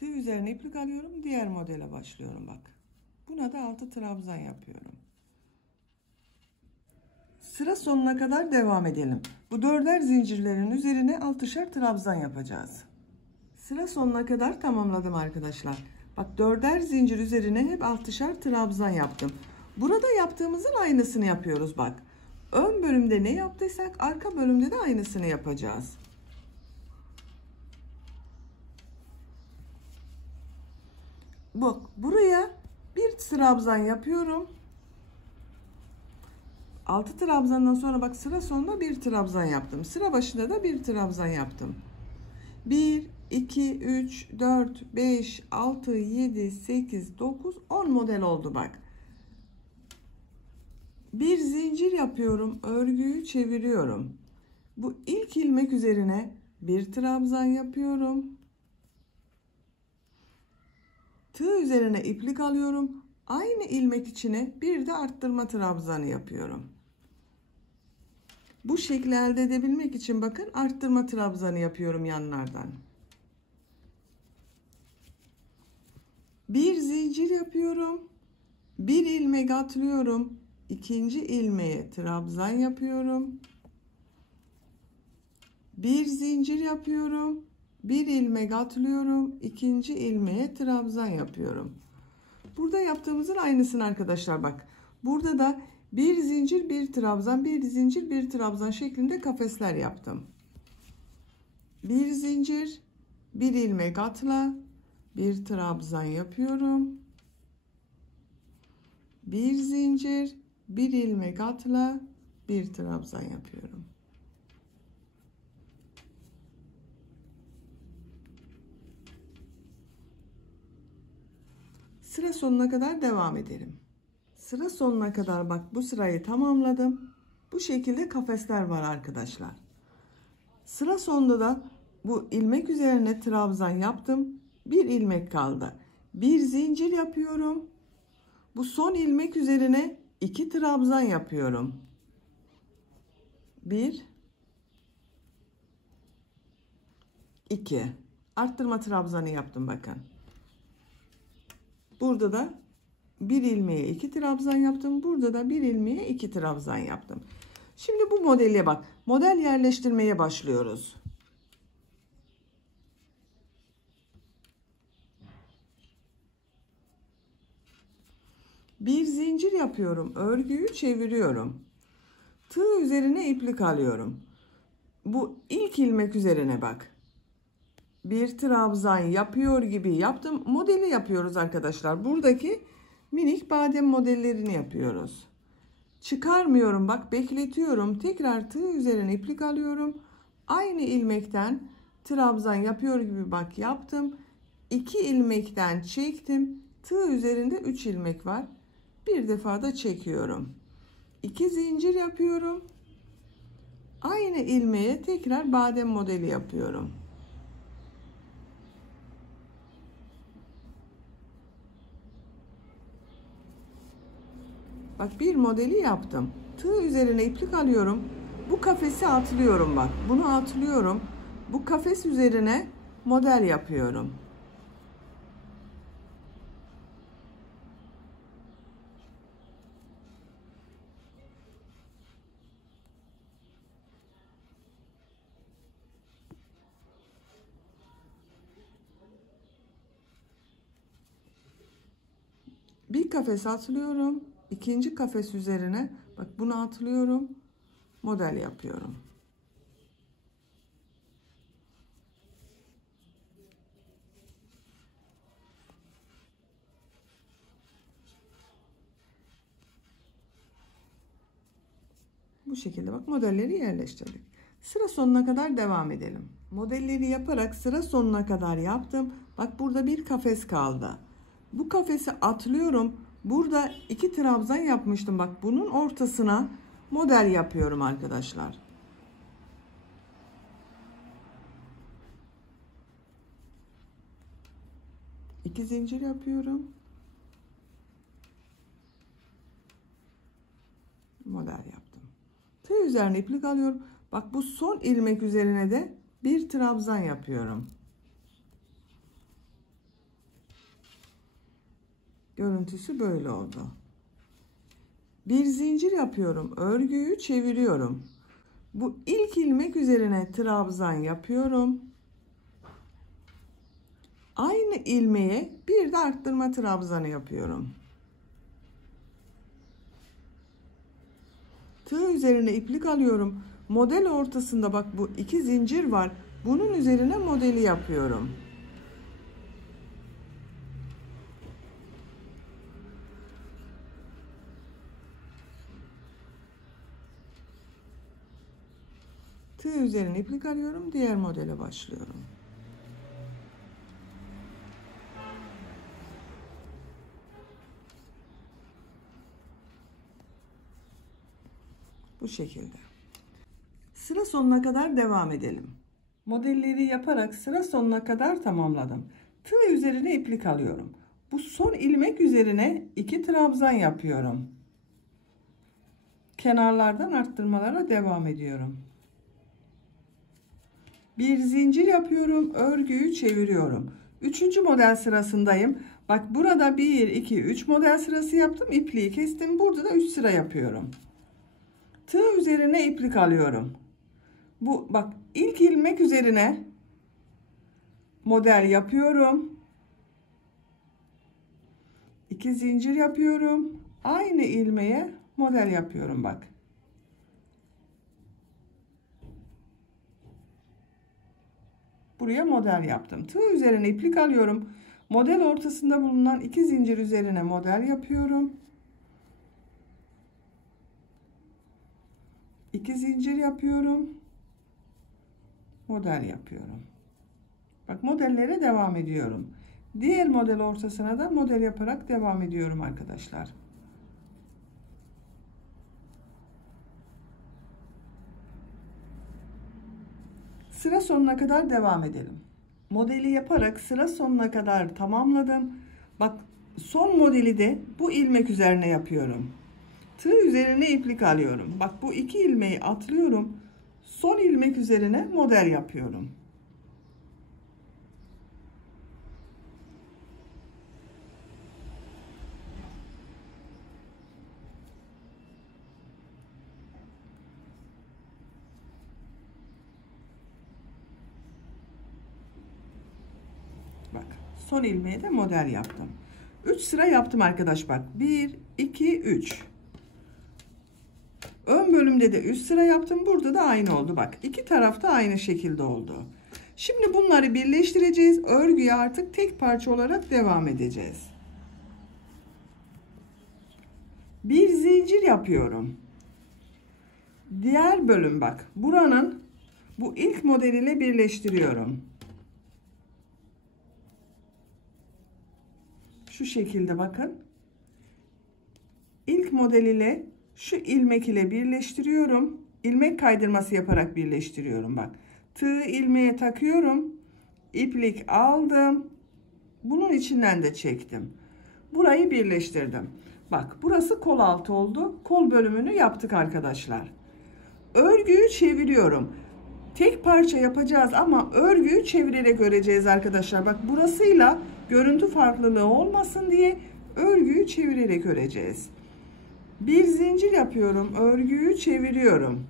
Tığ üzerine iplik alıyorum. Diğer modele başlıyorum bak. Buna da 6 trabzan yapıyorum. Sıra sonuna kadar devam edelim. Bu dörder zincirlerin üzerine 6'şer trabzan yapacağız. Sıra sonuna kadar tamamladım arkadaşlar. Bak dörder zincir üzerine hep 6'şer trabzan yaptım. Burada yaptığımızın aynısını yapıyoruz bak. Ön bölümde ne yaptıysak arka bölümde de aynısını yapacağız. Bak buraya bir trabzan yapıyorum. 6 trabzandan sonra bak sıra sonunda bir trabzan yaptım. Sıra başında da bir trabzan yaptım. 1, 2, 3, 4, 5, 6, 7, 8, 9, 10 model oldu bak. Bir zincir yapıyorum. Örgüyü çeviriyorum. Bu ilk ilmek üzerine bir trabzan yapıyorum. Tığ üzerine iplik alıyorum. Aynı ilmek içine bir de arttırma trabzanı yapıyorum. Bu şekli elde edebilmek için bakın arttırma trabzanı yapıyorum yanlardan. Bir zincir yapıyorum. Bir ilmek atlıyorum. İkinci ilmeğe trabzan yapıyorum. Bir zincir yapıyorum. Bir ilmek atlıyorum. İkinci ilmeğe trabzan yapıyorum. Burada yaptığımızın aynısını arkadaşlar bak. Burada da bir zincir bir trabzan, bir zincir bir trabzan şeklinde kafesler yaptım. Bir zincir, bir ilmek atla, bir trabzan yapıyorum. Bir zincir, bir ilmek atla, bir trabzan yapıyorum. Sıra sonuna kadar devam edelim. Sıra sonuna kadar bak bu sırayı tamamladım. Bu şekilde kafesler var arkadaşlar. Sıra sonunda da bu ilmek üzerine trabzan yaptım. Bir ilmek kaldı. Bir zincir yapıyorum. Bu son ilmek üzerine 2 trabzan yapıyorum. 1 2 arttırma trabzanı yaptım bakın. Burada da bir ilmeğe 2 trabzan yaptım. Burada da bir ilmeğe 2 trabzan yaptım. Şimdi bu modele bak. Model yerleştirmeye başlıyoruz. Bir zincir yapıyorum. Örgüyü çeviriyorum. Tığ üzerine iplik alıyorum. Bu ilk ilmek üzerine bak. Bir trabzan yapıyor gibi yaptım. Modeli yapıyoruz arkadaşlar. Buradaki minik badem modellerini yapıyoruz. Çıkarmıyorum bak, bekletiyorum. Tekrar tığ üzerine iplik alıyorum. Aynı ilmekten trabzan yapıyor gibi bak yaptım. 2 ilmekten çektim. Tığ üzerinde 3 ilmek var. Bir defa da çekiyorum. 2 zincir yapıyorum. Aynı ilmeğe tekrar badem modeli yapıyorum. Bak bir modeli yaptım. Tığ üzerine iplik alıyorum. Bu kafesi atlıyorum bak. Bunu atlıyorum. Bu kafes üzerine model yapıyorum. Bir kafes atlıyorum. İkinci kafes üzerine bak bunu atlıyorum. Model yapıyorum. Bu şekilde bak modelleri yerleştirdik. Sıra sonuna kadar devam edelim. Modelleri yaparak sıra sonuna kadar yaptım. Bak burada bir kafes kaldı. Bu kafesi atlıyorum. Burada 2 trabzan yapmıştım. Bak bunun ortasına model yapıyorum arkadaşlar. İki zincir yapıyorum. Model yaptım. Tığ üzerine iplik alıyorum. Bak bu son ilmek üzerine de bir trabzan yapıyorum. Görüntüsü böyle oldu. Bir zincir yapıyorum. Örgüyü çeviriyorum. Bu ilk ilmek üzerine trabzan yapıyorum. Aynı ilmeğe bir de arttırma trabzanı yapıyorum. Tığ üzerine iplik alıyorum. Model ortasında bak bu iki zincir var. Bunun üzerine modeli yapıyorum. Tığ üzerine iplik alıyorum. Diğer modele başlıyorum. Bu şekilde. Sıra sonuna kadar devam edelim. Modelleri yaparak sıra sonuna kadar tamamladım. Tığ üzerine iplik alıyorum. Bu son ilmek üzerine 2 trabzan yapıyorum. Kenarlardan arttırmalara devam ediyorum. Bir zincir yapıyorum. Örgüyü çeviriyorum. 3. model sırasındayım. Bak burada 1, 2, 3 model sırası yaptım. İpliği kestim. Burada da 3 sıra yapıyorum. Tığ üzerine iplik alıyorum. Bu bak ilk ilmek üzerine model yapıyorum. 2 zincir yapıyorum. Aynı ilmeğe model yapıyorum bak. Buraya model yaptım. Tığ üzerine iplik alıyorum. Model ortasında bulunan 2 zincir üzerine model yapıyorum. 2 zincir yapıyorum. Model yapıyorum. Bak modellere devam ediyorum. Diğer model ortasına da model yaparak devam ediyorum arkadaşlar. Sıra sonuna kadar devam edelim. Modeli yaparak sıra sonuna kadar tamamladım. Bak son modeli de bu ilmek üzerine yapıyorum. Tığ üzerine iplik alıyorum. Bak bu iki ilmeği atlıyorum. Son ilmek üzerine model yapıyorum. Bak son ilmeğe de model yaptım. 3 sıra yaptım arkadaş bak. 1, 2, 3. Ön bölümde de 3 sıra yaptım. Burada da aynı oldu bak. İki tarafta aynı şekilde oldu. Şimdi bunları birleştireceğiz. Örgüye artık tek parça olarak devam edeceğiz. Bir zincir yapıyorum. Diğer bölüm bak. Buranın bu ilk modeliyle birleştiriyorum. Şu şekilde bakın. İlk model ile şu ilmek ile birleştiriyorum. İlmek kaydırması yaparak birleştiriyorum bak. Tığı ilmeğe takıyorum. İplik aldım. Bunun içinden de çektim. Burayı birleştirdim. Bak burası kol altı oldu. Kol bölümünü yaptık arkadaşlar. Örgüyü çeviriyorum. Tek parça yapacağız ama örgüyü çevirerek öreceğiz arkadaşlar. Bak burasıyla görüntü farklılığı olmasın diye örgüyü çevirerek öreceğiz. Bir zincir yapıyorum. Örgüyü çeviriyorum.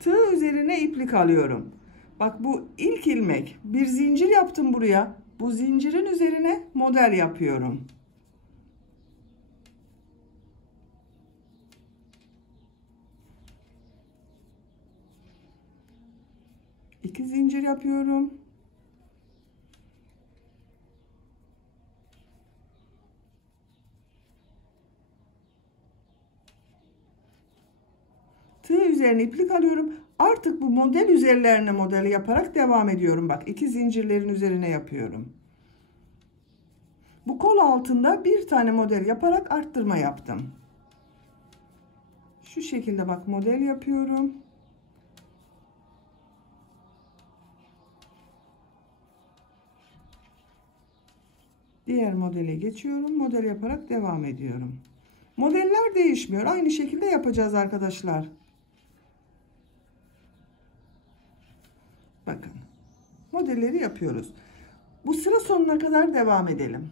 Tığ üzerine iplik alıyorum. Bak bu ilk ilmek. Bir zincir yaptım buraya. Bu zincirin üzerine model yapıyorum. İki zincir yapıyorum. Tığ üzerine iplik alıyorum. Artık bu model üzerlerine model yaparak devam ediyorum. Bak iki zincirlerin üzerine yapıyorum. Bu kol altında bir tane model yaparak arttırma yaptım. Şu şekilde bak model yapıyorum. Diğer modele geçiyorum. Model yaparak devam ediyorum. Modeller değişmiyor. Aynı şekilde yapacağız arkadaşlar. Bakın. Modelleri yapıyoruz. Bu sıra sonuna kadar devam edelim.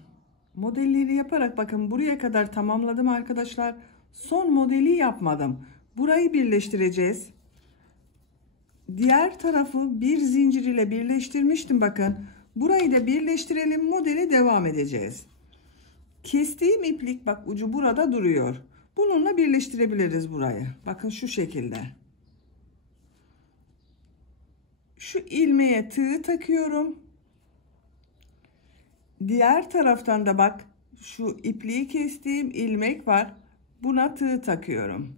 Modelleri yaparak bakın buraya kadar tamamladım arkadaşlar. Son modeli yapmadım. Burayı birleştireceğiz. Diğer tarafı bir zincir ile birleştirmiştim bakın. Burayı da birleştirelim, modele devam edeceğiz. Kestiğim iplik bak ucu burada duruyor. Bununla birleştirebiliriz burayı. Bakın şu şekilde. Şu ilmeğe tığ takıyorum. Diğer taraftan da bak şu ipliği kestiğim ilmek var. Buna tığ takıyorum.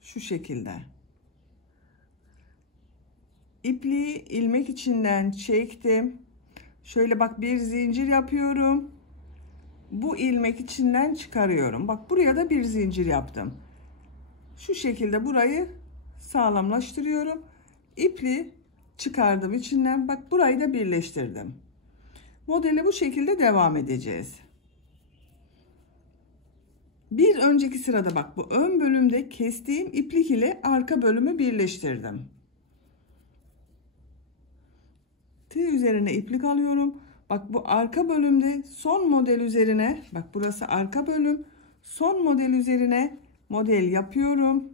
Şu şekilde. İpliği ilmek içinden çektim. Şöyle bak bir zincir yapıyorum. Bu ilmek içinden çıkarıyorum. Bak buraya da bir zincir yaptım. Şu şekilde burayı sağlamlaştırıyorum. İpliği çıkardım içinden. Bak burayı da birleştirdim. Modele bu şekilde devam edeceğiz. Bir önceki sırada bak bu ön bölümde kestiğim iplik ile arka bölümü birleştirdim. Tığ üzerine iplik alıyorum. Bak bu arka bölümde son model üzerine bak burası arka bölüm. Son model üzerine model yapıyorum.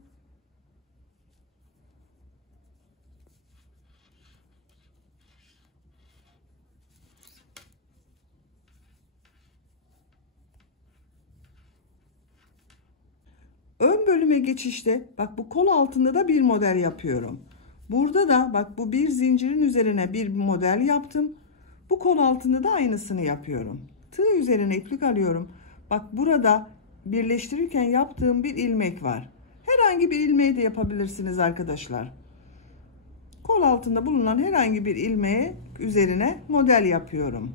Ön bölüme geçişte bak bu kol altında da bir model yapıyorum. Burada da bak bu bir zincirin üzerine bir model yaptım. Bu kol altında da aynısını yapıyorum. Tığ üzerine iplik alıyorum. Bak burada birleştirirken yaptığım bir ilmek var. Herhangi bir ilmeği de yapabilirsiniz arkadaşlar. Kol altında bulunan herhangi bir ilmeğe üzerine model yapıyorum.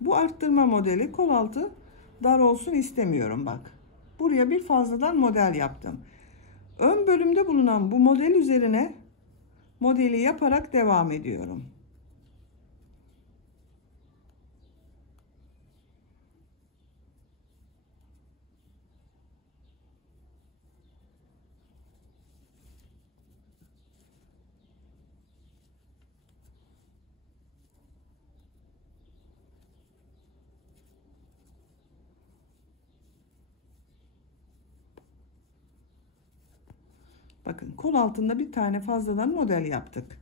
Bu arttırma modeli kol altı dar olsun istemiyorum bak. Buraya bir fazladan model yaptım. Ön bölümde bulunan bu model üzerine modeli yaparak devam ediyorum. Bakın kol altında bir tane fazladan model yaptık.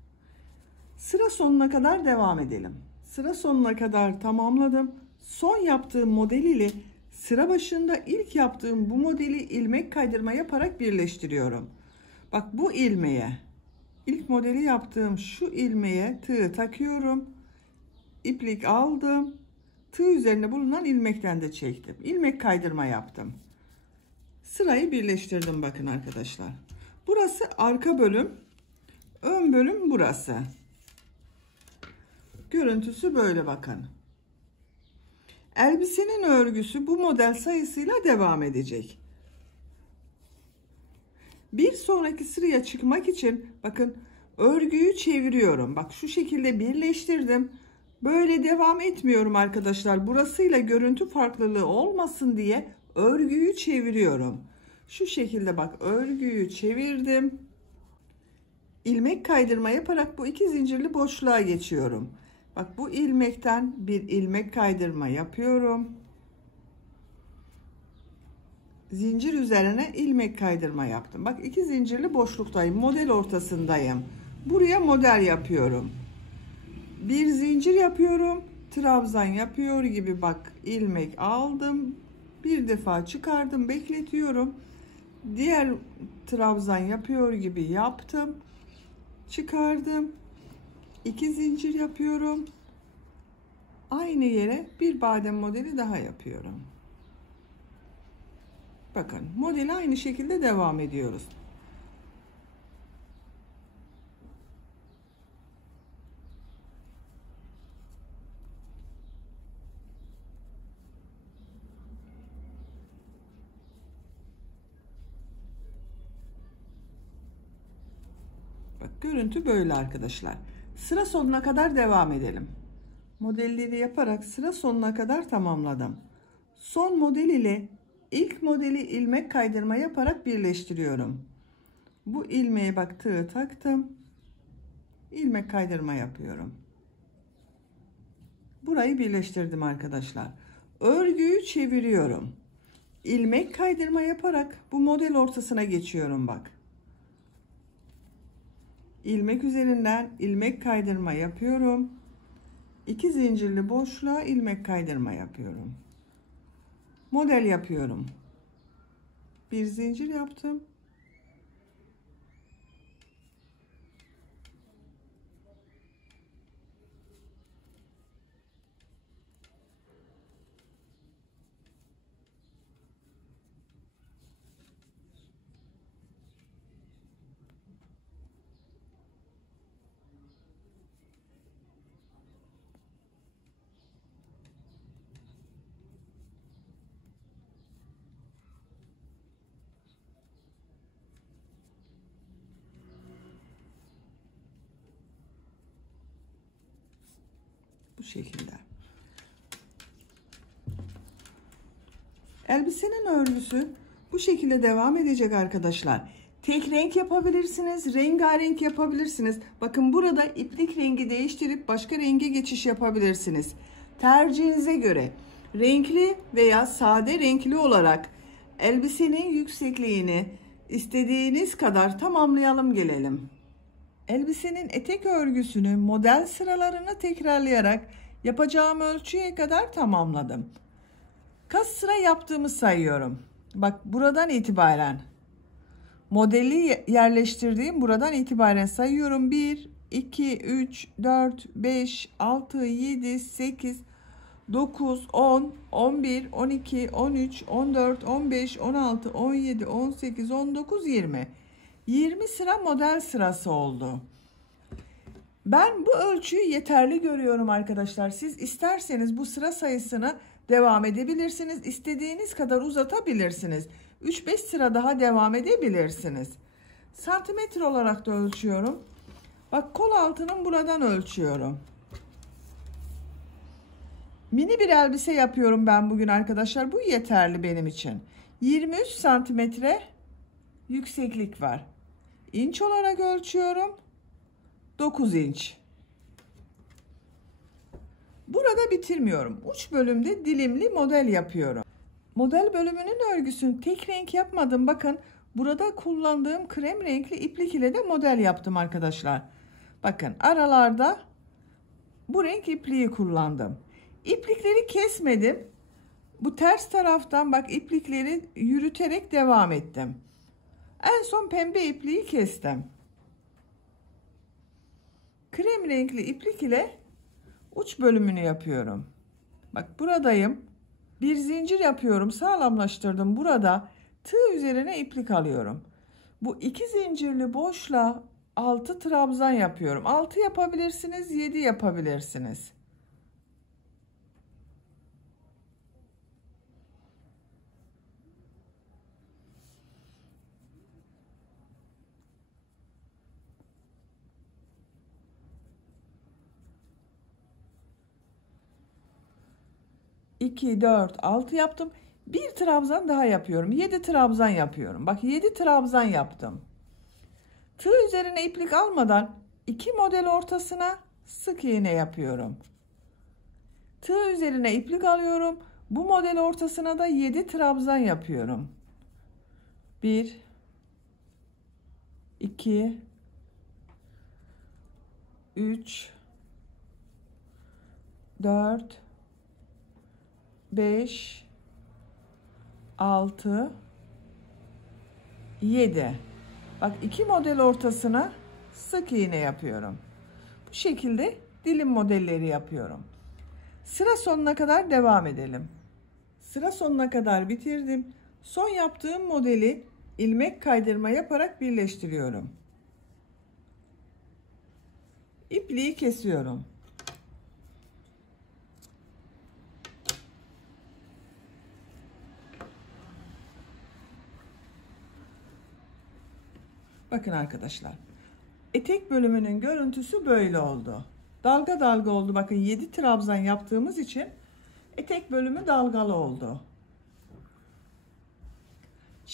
Sıra sonuna kadar devam edelim. Sıra sonuna kadar tamamladım. Son yaptığım model ile sıra başında ilk yaptığım bu modeli ilmek kaydırma yaparak birleştiriyorum. Bak bu ilmeğe ilk modeli yaptığım şu ilmeğe tığ takıyorum. İplik aldım. Tığ üzerine bulunan ilmekten de çektim. İlmek kaydırma yaptım. Sırayı birleştirdim bakın arkadaşlar. Burası arka bölüm, ön bölüm burası. Görüntüsü böyle bakın. Elbisenin örgüsü bu model sayısıyla devam edecek. Bir sonraki sıraya çıkmak için bakın örgüyü çeviriyorum. Bak şu şekilde birleştirdim. Böyle devam etmiyorum arkadaşlar. Burasıyla görüntü farklılığı olmasın diye örgüyü çeviriyorum. Şu şekilde bak örgüyü çevirdim. İlmek kaydırma yaparak bu iki zincirli boşluğa geçiyorum. Bak bu ilmekten bir ilmek kaydırma yapıyorum. Zincir üzerine ilmek kaydırma yaptım. Bak iki zincirli boşluktayım. Model ortasındayım. Buraya model yapıyorum. Bir zincir yapıyorum. Trabzan yapıyor gibi bak ilmek aldım. Bir defa çıkardım, bekletiyorum. Diğer trabzan yapıyor gibi yaptım. Çıkardım. İki zincir yapıyorum. Aynı yere bir badem modeli daha yapıyorum. Bakın modeli aynı şekilde devam ediyoruz. Bak görüntü böyle arkadaşlar. Sıra sonuna kadar devam edelim. Modelleri yaparak sıra sonuna kadar tamamladım. Son model ile İlk modeli ilmek kaydırma yaparak birleştiriyorum. Bu ilmeğe bak tığı taktım. İlmek kaydırma yapıyorum. Burayı birleştirdim arkadaşlar. Örgüyü çeviriyorum. İlmek kaydırma yaparak bu model ortasına geçiyorum bak. İlmek üzerinden ilmek kaydırma yapıyorum. 2 zincirli boşluğa ilmek kaydırma yapıyorum. Model yapıyorum. Bir zincir yaptım. Bu şekilde. Elbisenin örgüsü bu şekilde devam edecek arkadaşlar. Tek renk yapabilirsiniz, rengarenk yapabilirsiniz. Bakın burada iplik rengi değiştirip başka renge geçiş yapabilirsiniz. Tercihinize göre renkli veya sade renkli olarak elbisenin yüksekliğini istediğiniz kadar tamamlayalım gelelim. Elbisenin etek örgüsünü model sıralarını tekrarlayarak yapacağım ölçüye kadar tamamladım. Kaç sıra yaptığımı sayıyorum. Bak buradan itibaren modeli yerleştirdiğim buradan itibaren sayıyorum. 1, 2, 3, 4, 5, 6, 7, 8, 9, 10, 11, 12, 13, 14, 15, 16, 17, 18, 19, 20. 20 sıra model sırası oldu. Ben bu ölçüyü yeterli görüyorum arkadaşlar. Siz isterseniz bu sıra sayısını devam edebilirsiniz. İstediğiniz kadar uzatabilirsiniz. 3-5 sıra daha devam edebilirsiniz. Santimetre olarak da ölçüyorum. Bak kol altının buradan ölçüyorum. Mini bir elbise yapıyorum ben bugün arkadaşlar. Bu yeterli benim için. 23 santimetre yükseklik var. İnç olarak ölçüyorum. 9 inç. Burada bitirmiyorum. Uç bölümde dilimli model yapıyorum. Model bölümünün örgüsünü tek renk yapmadım. Bakın burada kullandığım krem renkli iplik ile de model yaptım arkadaşlar. Bakın aralarda bu renk ipliği kullandım. İplikleri kesmedim. Bu ters taraftan bak iplikleri yürüterek devam ettim. En son pembe ipliği kestim. Krem renkli iplik ile uç bölümünü yapıyorum. Bak buradayım. Bir zincir yapıyorum. Sağlamlaştırdım. Burada tığ üzerine iplik alıyorum. Bu 2 zincirli boşluğa 6 trabzan yapıyorum. 6 yapabilirsiniz, 7 yapabilirsiniz. İki, 4, 6 yaptım. Bir trabzan daha yapıyorum. 7 trabzan yapıyorum. Bak 7 trabzan yaptım. Tığ üzerine iplik almadan 2 model ortasına sık iğne yapıyorum. Tığ üzerine iplik alıyorum. Bu model ortasına da 7 trabzan yapıyorum. 1, 2, 3, 4, 5, 6, 7. Bak 2 model ortasına sık iğne yapıyorum. Bu şekilde dilim modelleri yapıyorum. Sıra sonuna kadar devam edelim. Sıra sonuna kadar bitirdim. Son yaptığım modeli ilmek kaydırma yaparak birleştiriyorum. İpliği kesiyorum. Bakın arkadaşlar. Etek bölümünün görüntüsü böyle oldu. Dalga dalga oldu. Bakın 7 trabzan yaptığımız için etek bölümü dalgalı oldu.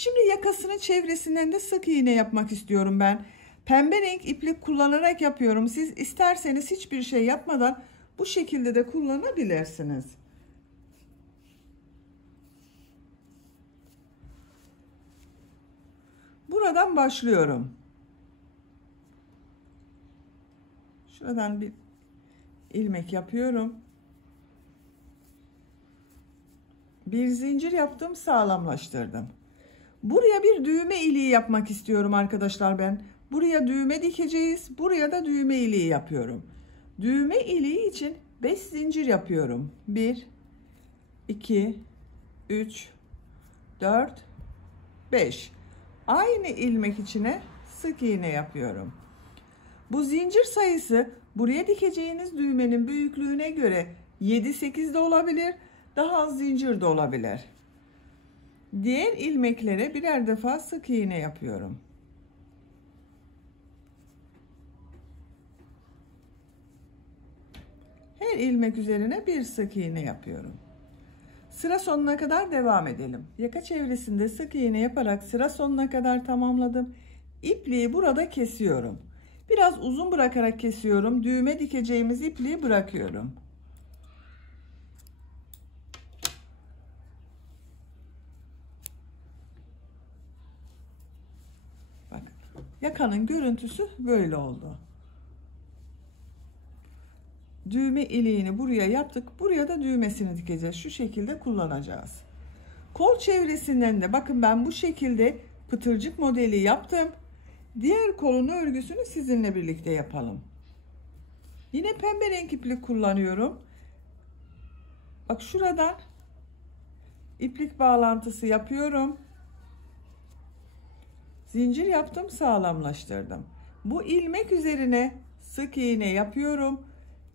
Şimdi yakasının çevresinden de sık iğne yapmak istiyorum ben. Pembe renk iplik kullanarak yapıyorum. Siz isterseniz hiçbir şey yapmadan bu şekilde de kullanabilirsiniz. Buradan başlıyorum. Şuradan bir ilmek yapıyorum. Bir zincir yaptım, sağlamlaştırdım. Buraya bir düğme iliği yapmak istiyorum arkadaşlar ben. Buraya düğme dikeceğiz. Buraya da düğme iliği yapıyorum. Düğme iliği için 5 zincir yapıyorum. 1 2 3 4 5. Aynı ilmek içine sık iğne yapıyorum. Bu zincir sayısı buraya dikeceğiniz düğmenin büyüklüğüne göre 7-8 de olabilir, daha az zincir de olabilir. Diğer ilmeklere birer defa sık iğne yapıyorum. Her ilmek üzerine bir sık iğne yapıyorum. Sıra sonuna kadar devam edelim. Yaka çevresinde sık iğne yaparak sıra sonuna kadar tamamladım. İpliği burada kesiyorum. Biraz uzun bırakarak kesiyorum. Düğme dikeceğimiz ipliği bırakıyorum. Bakın, yakanın görüntüsü böyle oldu. Düğme iliğini buraya yaptık. Buraya da düğmesini dikeceğiz. Şu şekilde kullanacağız. Kol çevresinden de bakın ben bu şekilde pıtırcık modeli yaptım. Diğer kolun örgüsünü sizinle birlikte yapalım. Yine pembe renk iplik kullanıyorum. Bak şuradan iplik bağlantısı yapıyorum. Zincir yaptım, sağlamlaştırdım. Bu ilmek üzerine sık iğne yapıyorum.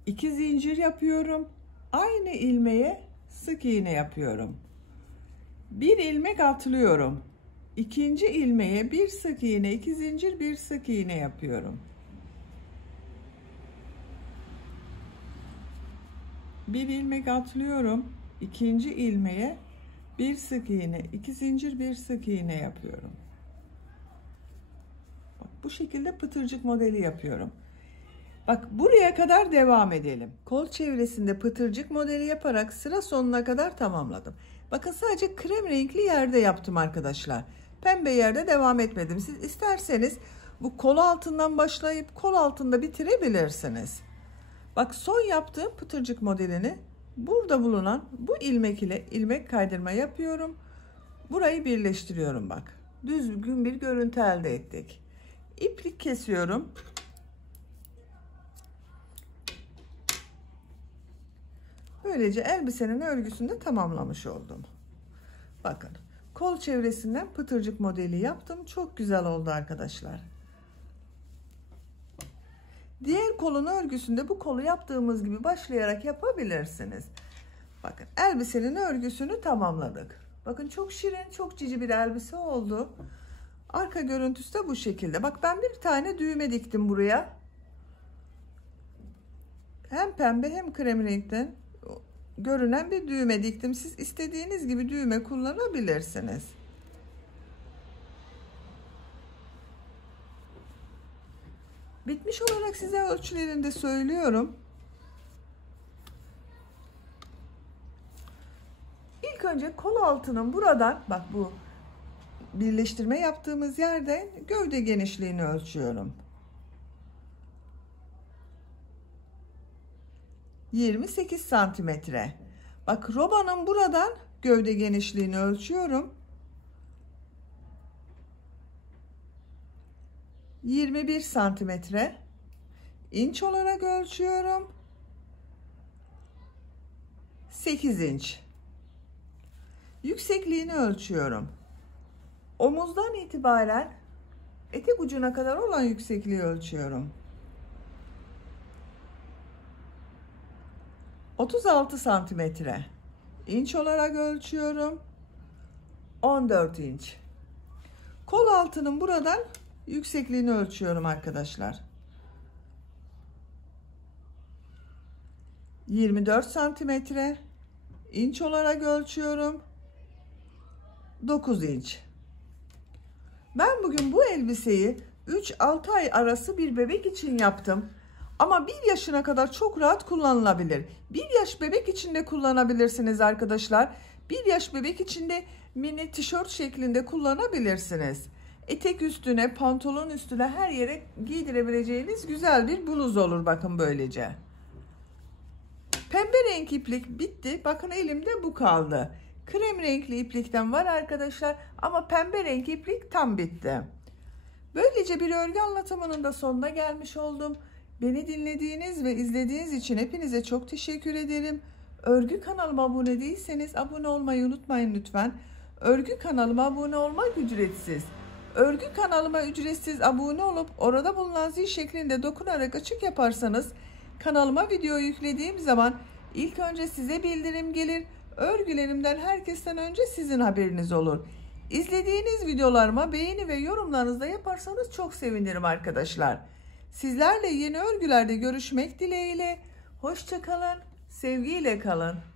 2 zincir yapıyorum. Aynı ilmeğe sık iğne yapıyorum. Bir ilmek atlıyorum. İkinci ilmeğe bir sık iğne, 2 zincir, bir sık iğne yapıyorum. Bir ilmek atlıyorum. İkinci ilmeğe bir sık iğne, 2 zincir, bir sık iğne yapıyorum. Bak, bu şekilde pıtırcık modeli yapıyorum. Bak buraya kadar devam edelim. Kol çevresinde pıtırcık modeli yaparak sıra sonuna kadar tamamladım. Bakın sadece krem renkli yerde yaptım arkadaşlar. Pembe yerde devam etmedim. Siz isterseniz bu kol altından başlayıp kol altında bitirebilirsiniz. Bak son yaptığım pıtırcık modelini burada bulunan bu ilmek ile ilmek kaydırma yapıyorum. Burayı birleştiriyorum bak. Düzgün bir görüntü elde ettik. İplik kesiyorum. Böylece elbisenin örgüsünü de tamamlamış oldum. Bakın kol çevresinden pıtırcık modeli yaptım. Çok güzel oldu arkadaşlar. Diğer kolun örgüsünde bu kolu yaptığımız gibi başlayarak yapabilirsiniz. Bakın elbisenin örgüsünü tamamladık. Bakın çok şirin, çok cici bir elbise oldu. Arka görüntüsü de bu şekilde. Bak ben bir tane düğme diktim buraya. Hem pembe hem krem renkten görünen bir düğme diktim. Siz istediğiniz gibi düğme kullanabilirsiniz. Bitmiş olarak size ölçülerini de söylüyorum. İlk önce kol altının buradan bak bu birleştirme yaptığımız yerden gövde genişliğini ölçüyorum. 28 santimetre. Bak robanın buradan gövde genişliğini ölçüyorum. 21 santimetre. İnç olarak ölçüyorum. 8 inç. Yüksekliğini ölçüyorum. Omuzdan itibaren etek ucuna kadar olan yüksekliği ölçüyorum. 36 santimetre. İnç olarak ölçüyorum. 14 inç. Kol altının buradan yüksekliğini ölçüyorum arkadaşlar. 24 santimetre. İnç olarak ölçüyorum. 9 inç. Ben bugün bu elbiseyi 3-6 ay arası bir bebek için yaptım. Ama 1 yaşına kadar çok rahat kullanılabilir. 1 yaş bebek için de kullanabilirsiniz arkadaşlar. 1 yaş bebek için de mini tişört şeklinde kullanabilirsiniz. Etek üstüne, pantolon üstüne her yere giydirebileceğiniz güzel bir bluz olur bakın böylece. Pembe renk iplik bitti. Bakın elimde bu kaldı. Krem renkli iplikten var arkadaşlar ama pembe renk iplik tam bitti. Böylece bir örgü anlatımının da sonuna gelmiş oldum. Beni dinlediğiniz ve izlediğiniz için hepinize çok teşekkür ederim. Örgü kanalıma abone değilseniz abone olmayı unutmayın lütfen. Örgü kanalıma abone olmak ücretsiz. Örgü kanalıma ücretsiz abone olup orada bulunan zil şeklinde dokunarak açık yaparsanız kanalıma video yüklediğim zaman ilk önce size bildirim gelir. Örgülerimden herkesten önce sizin haberiniz olur. İzlediğiniz videolarıma beğeni ve yorumlarınızı yaparsanız çok sevinirim arkadaşlar. Sizlerle yeni örgülerde görüşmek dileğiyle. Hoşça kalın, sevgiyle kalın.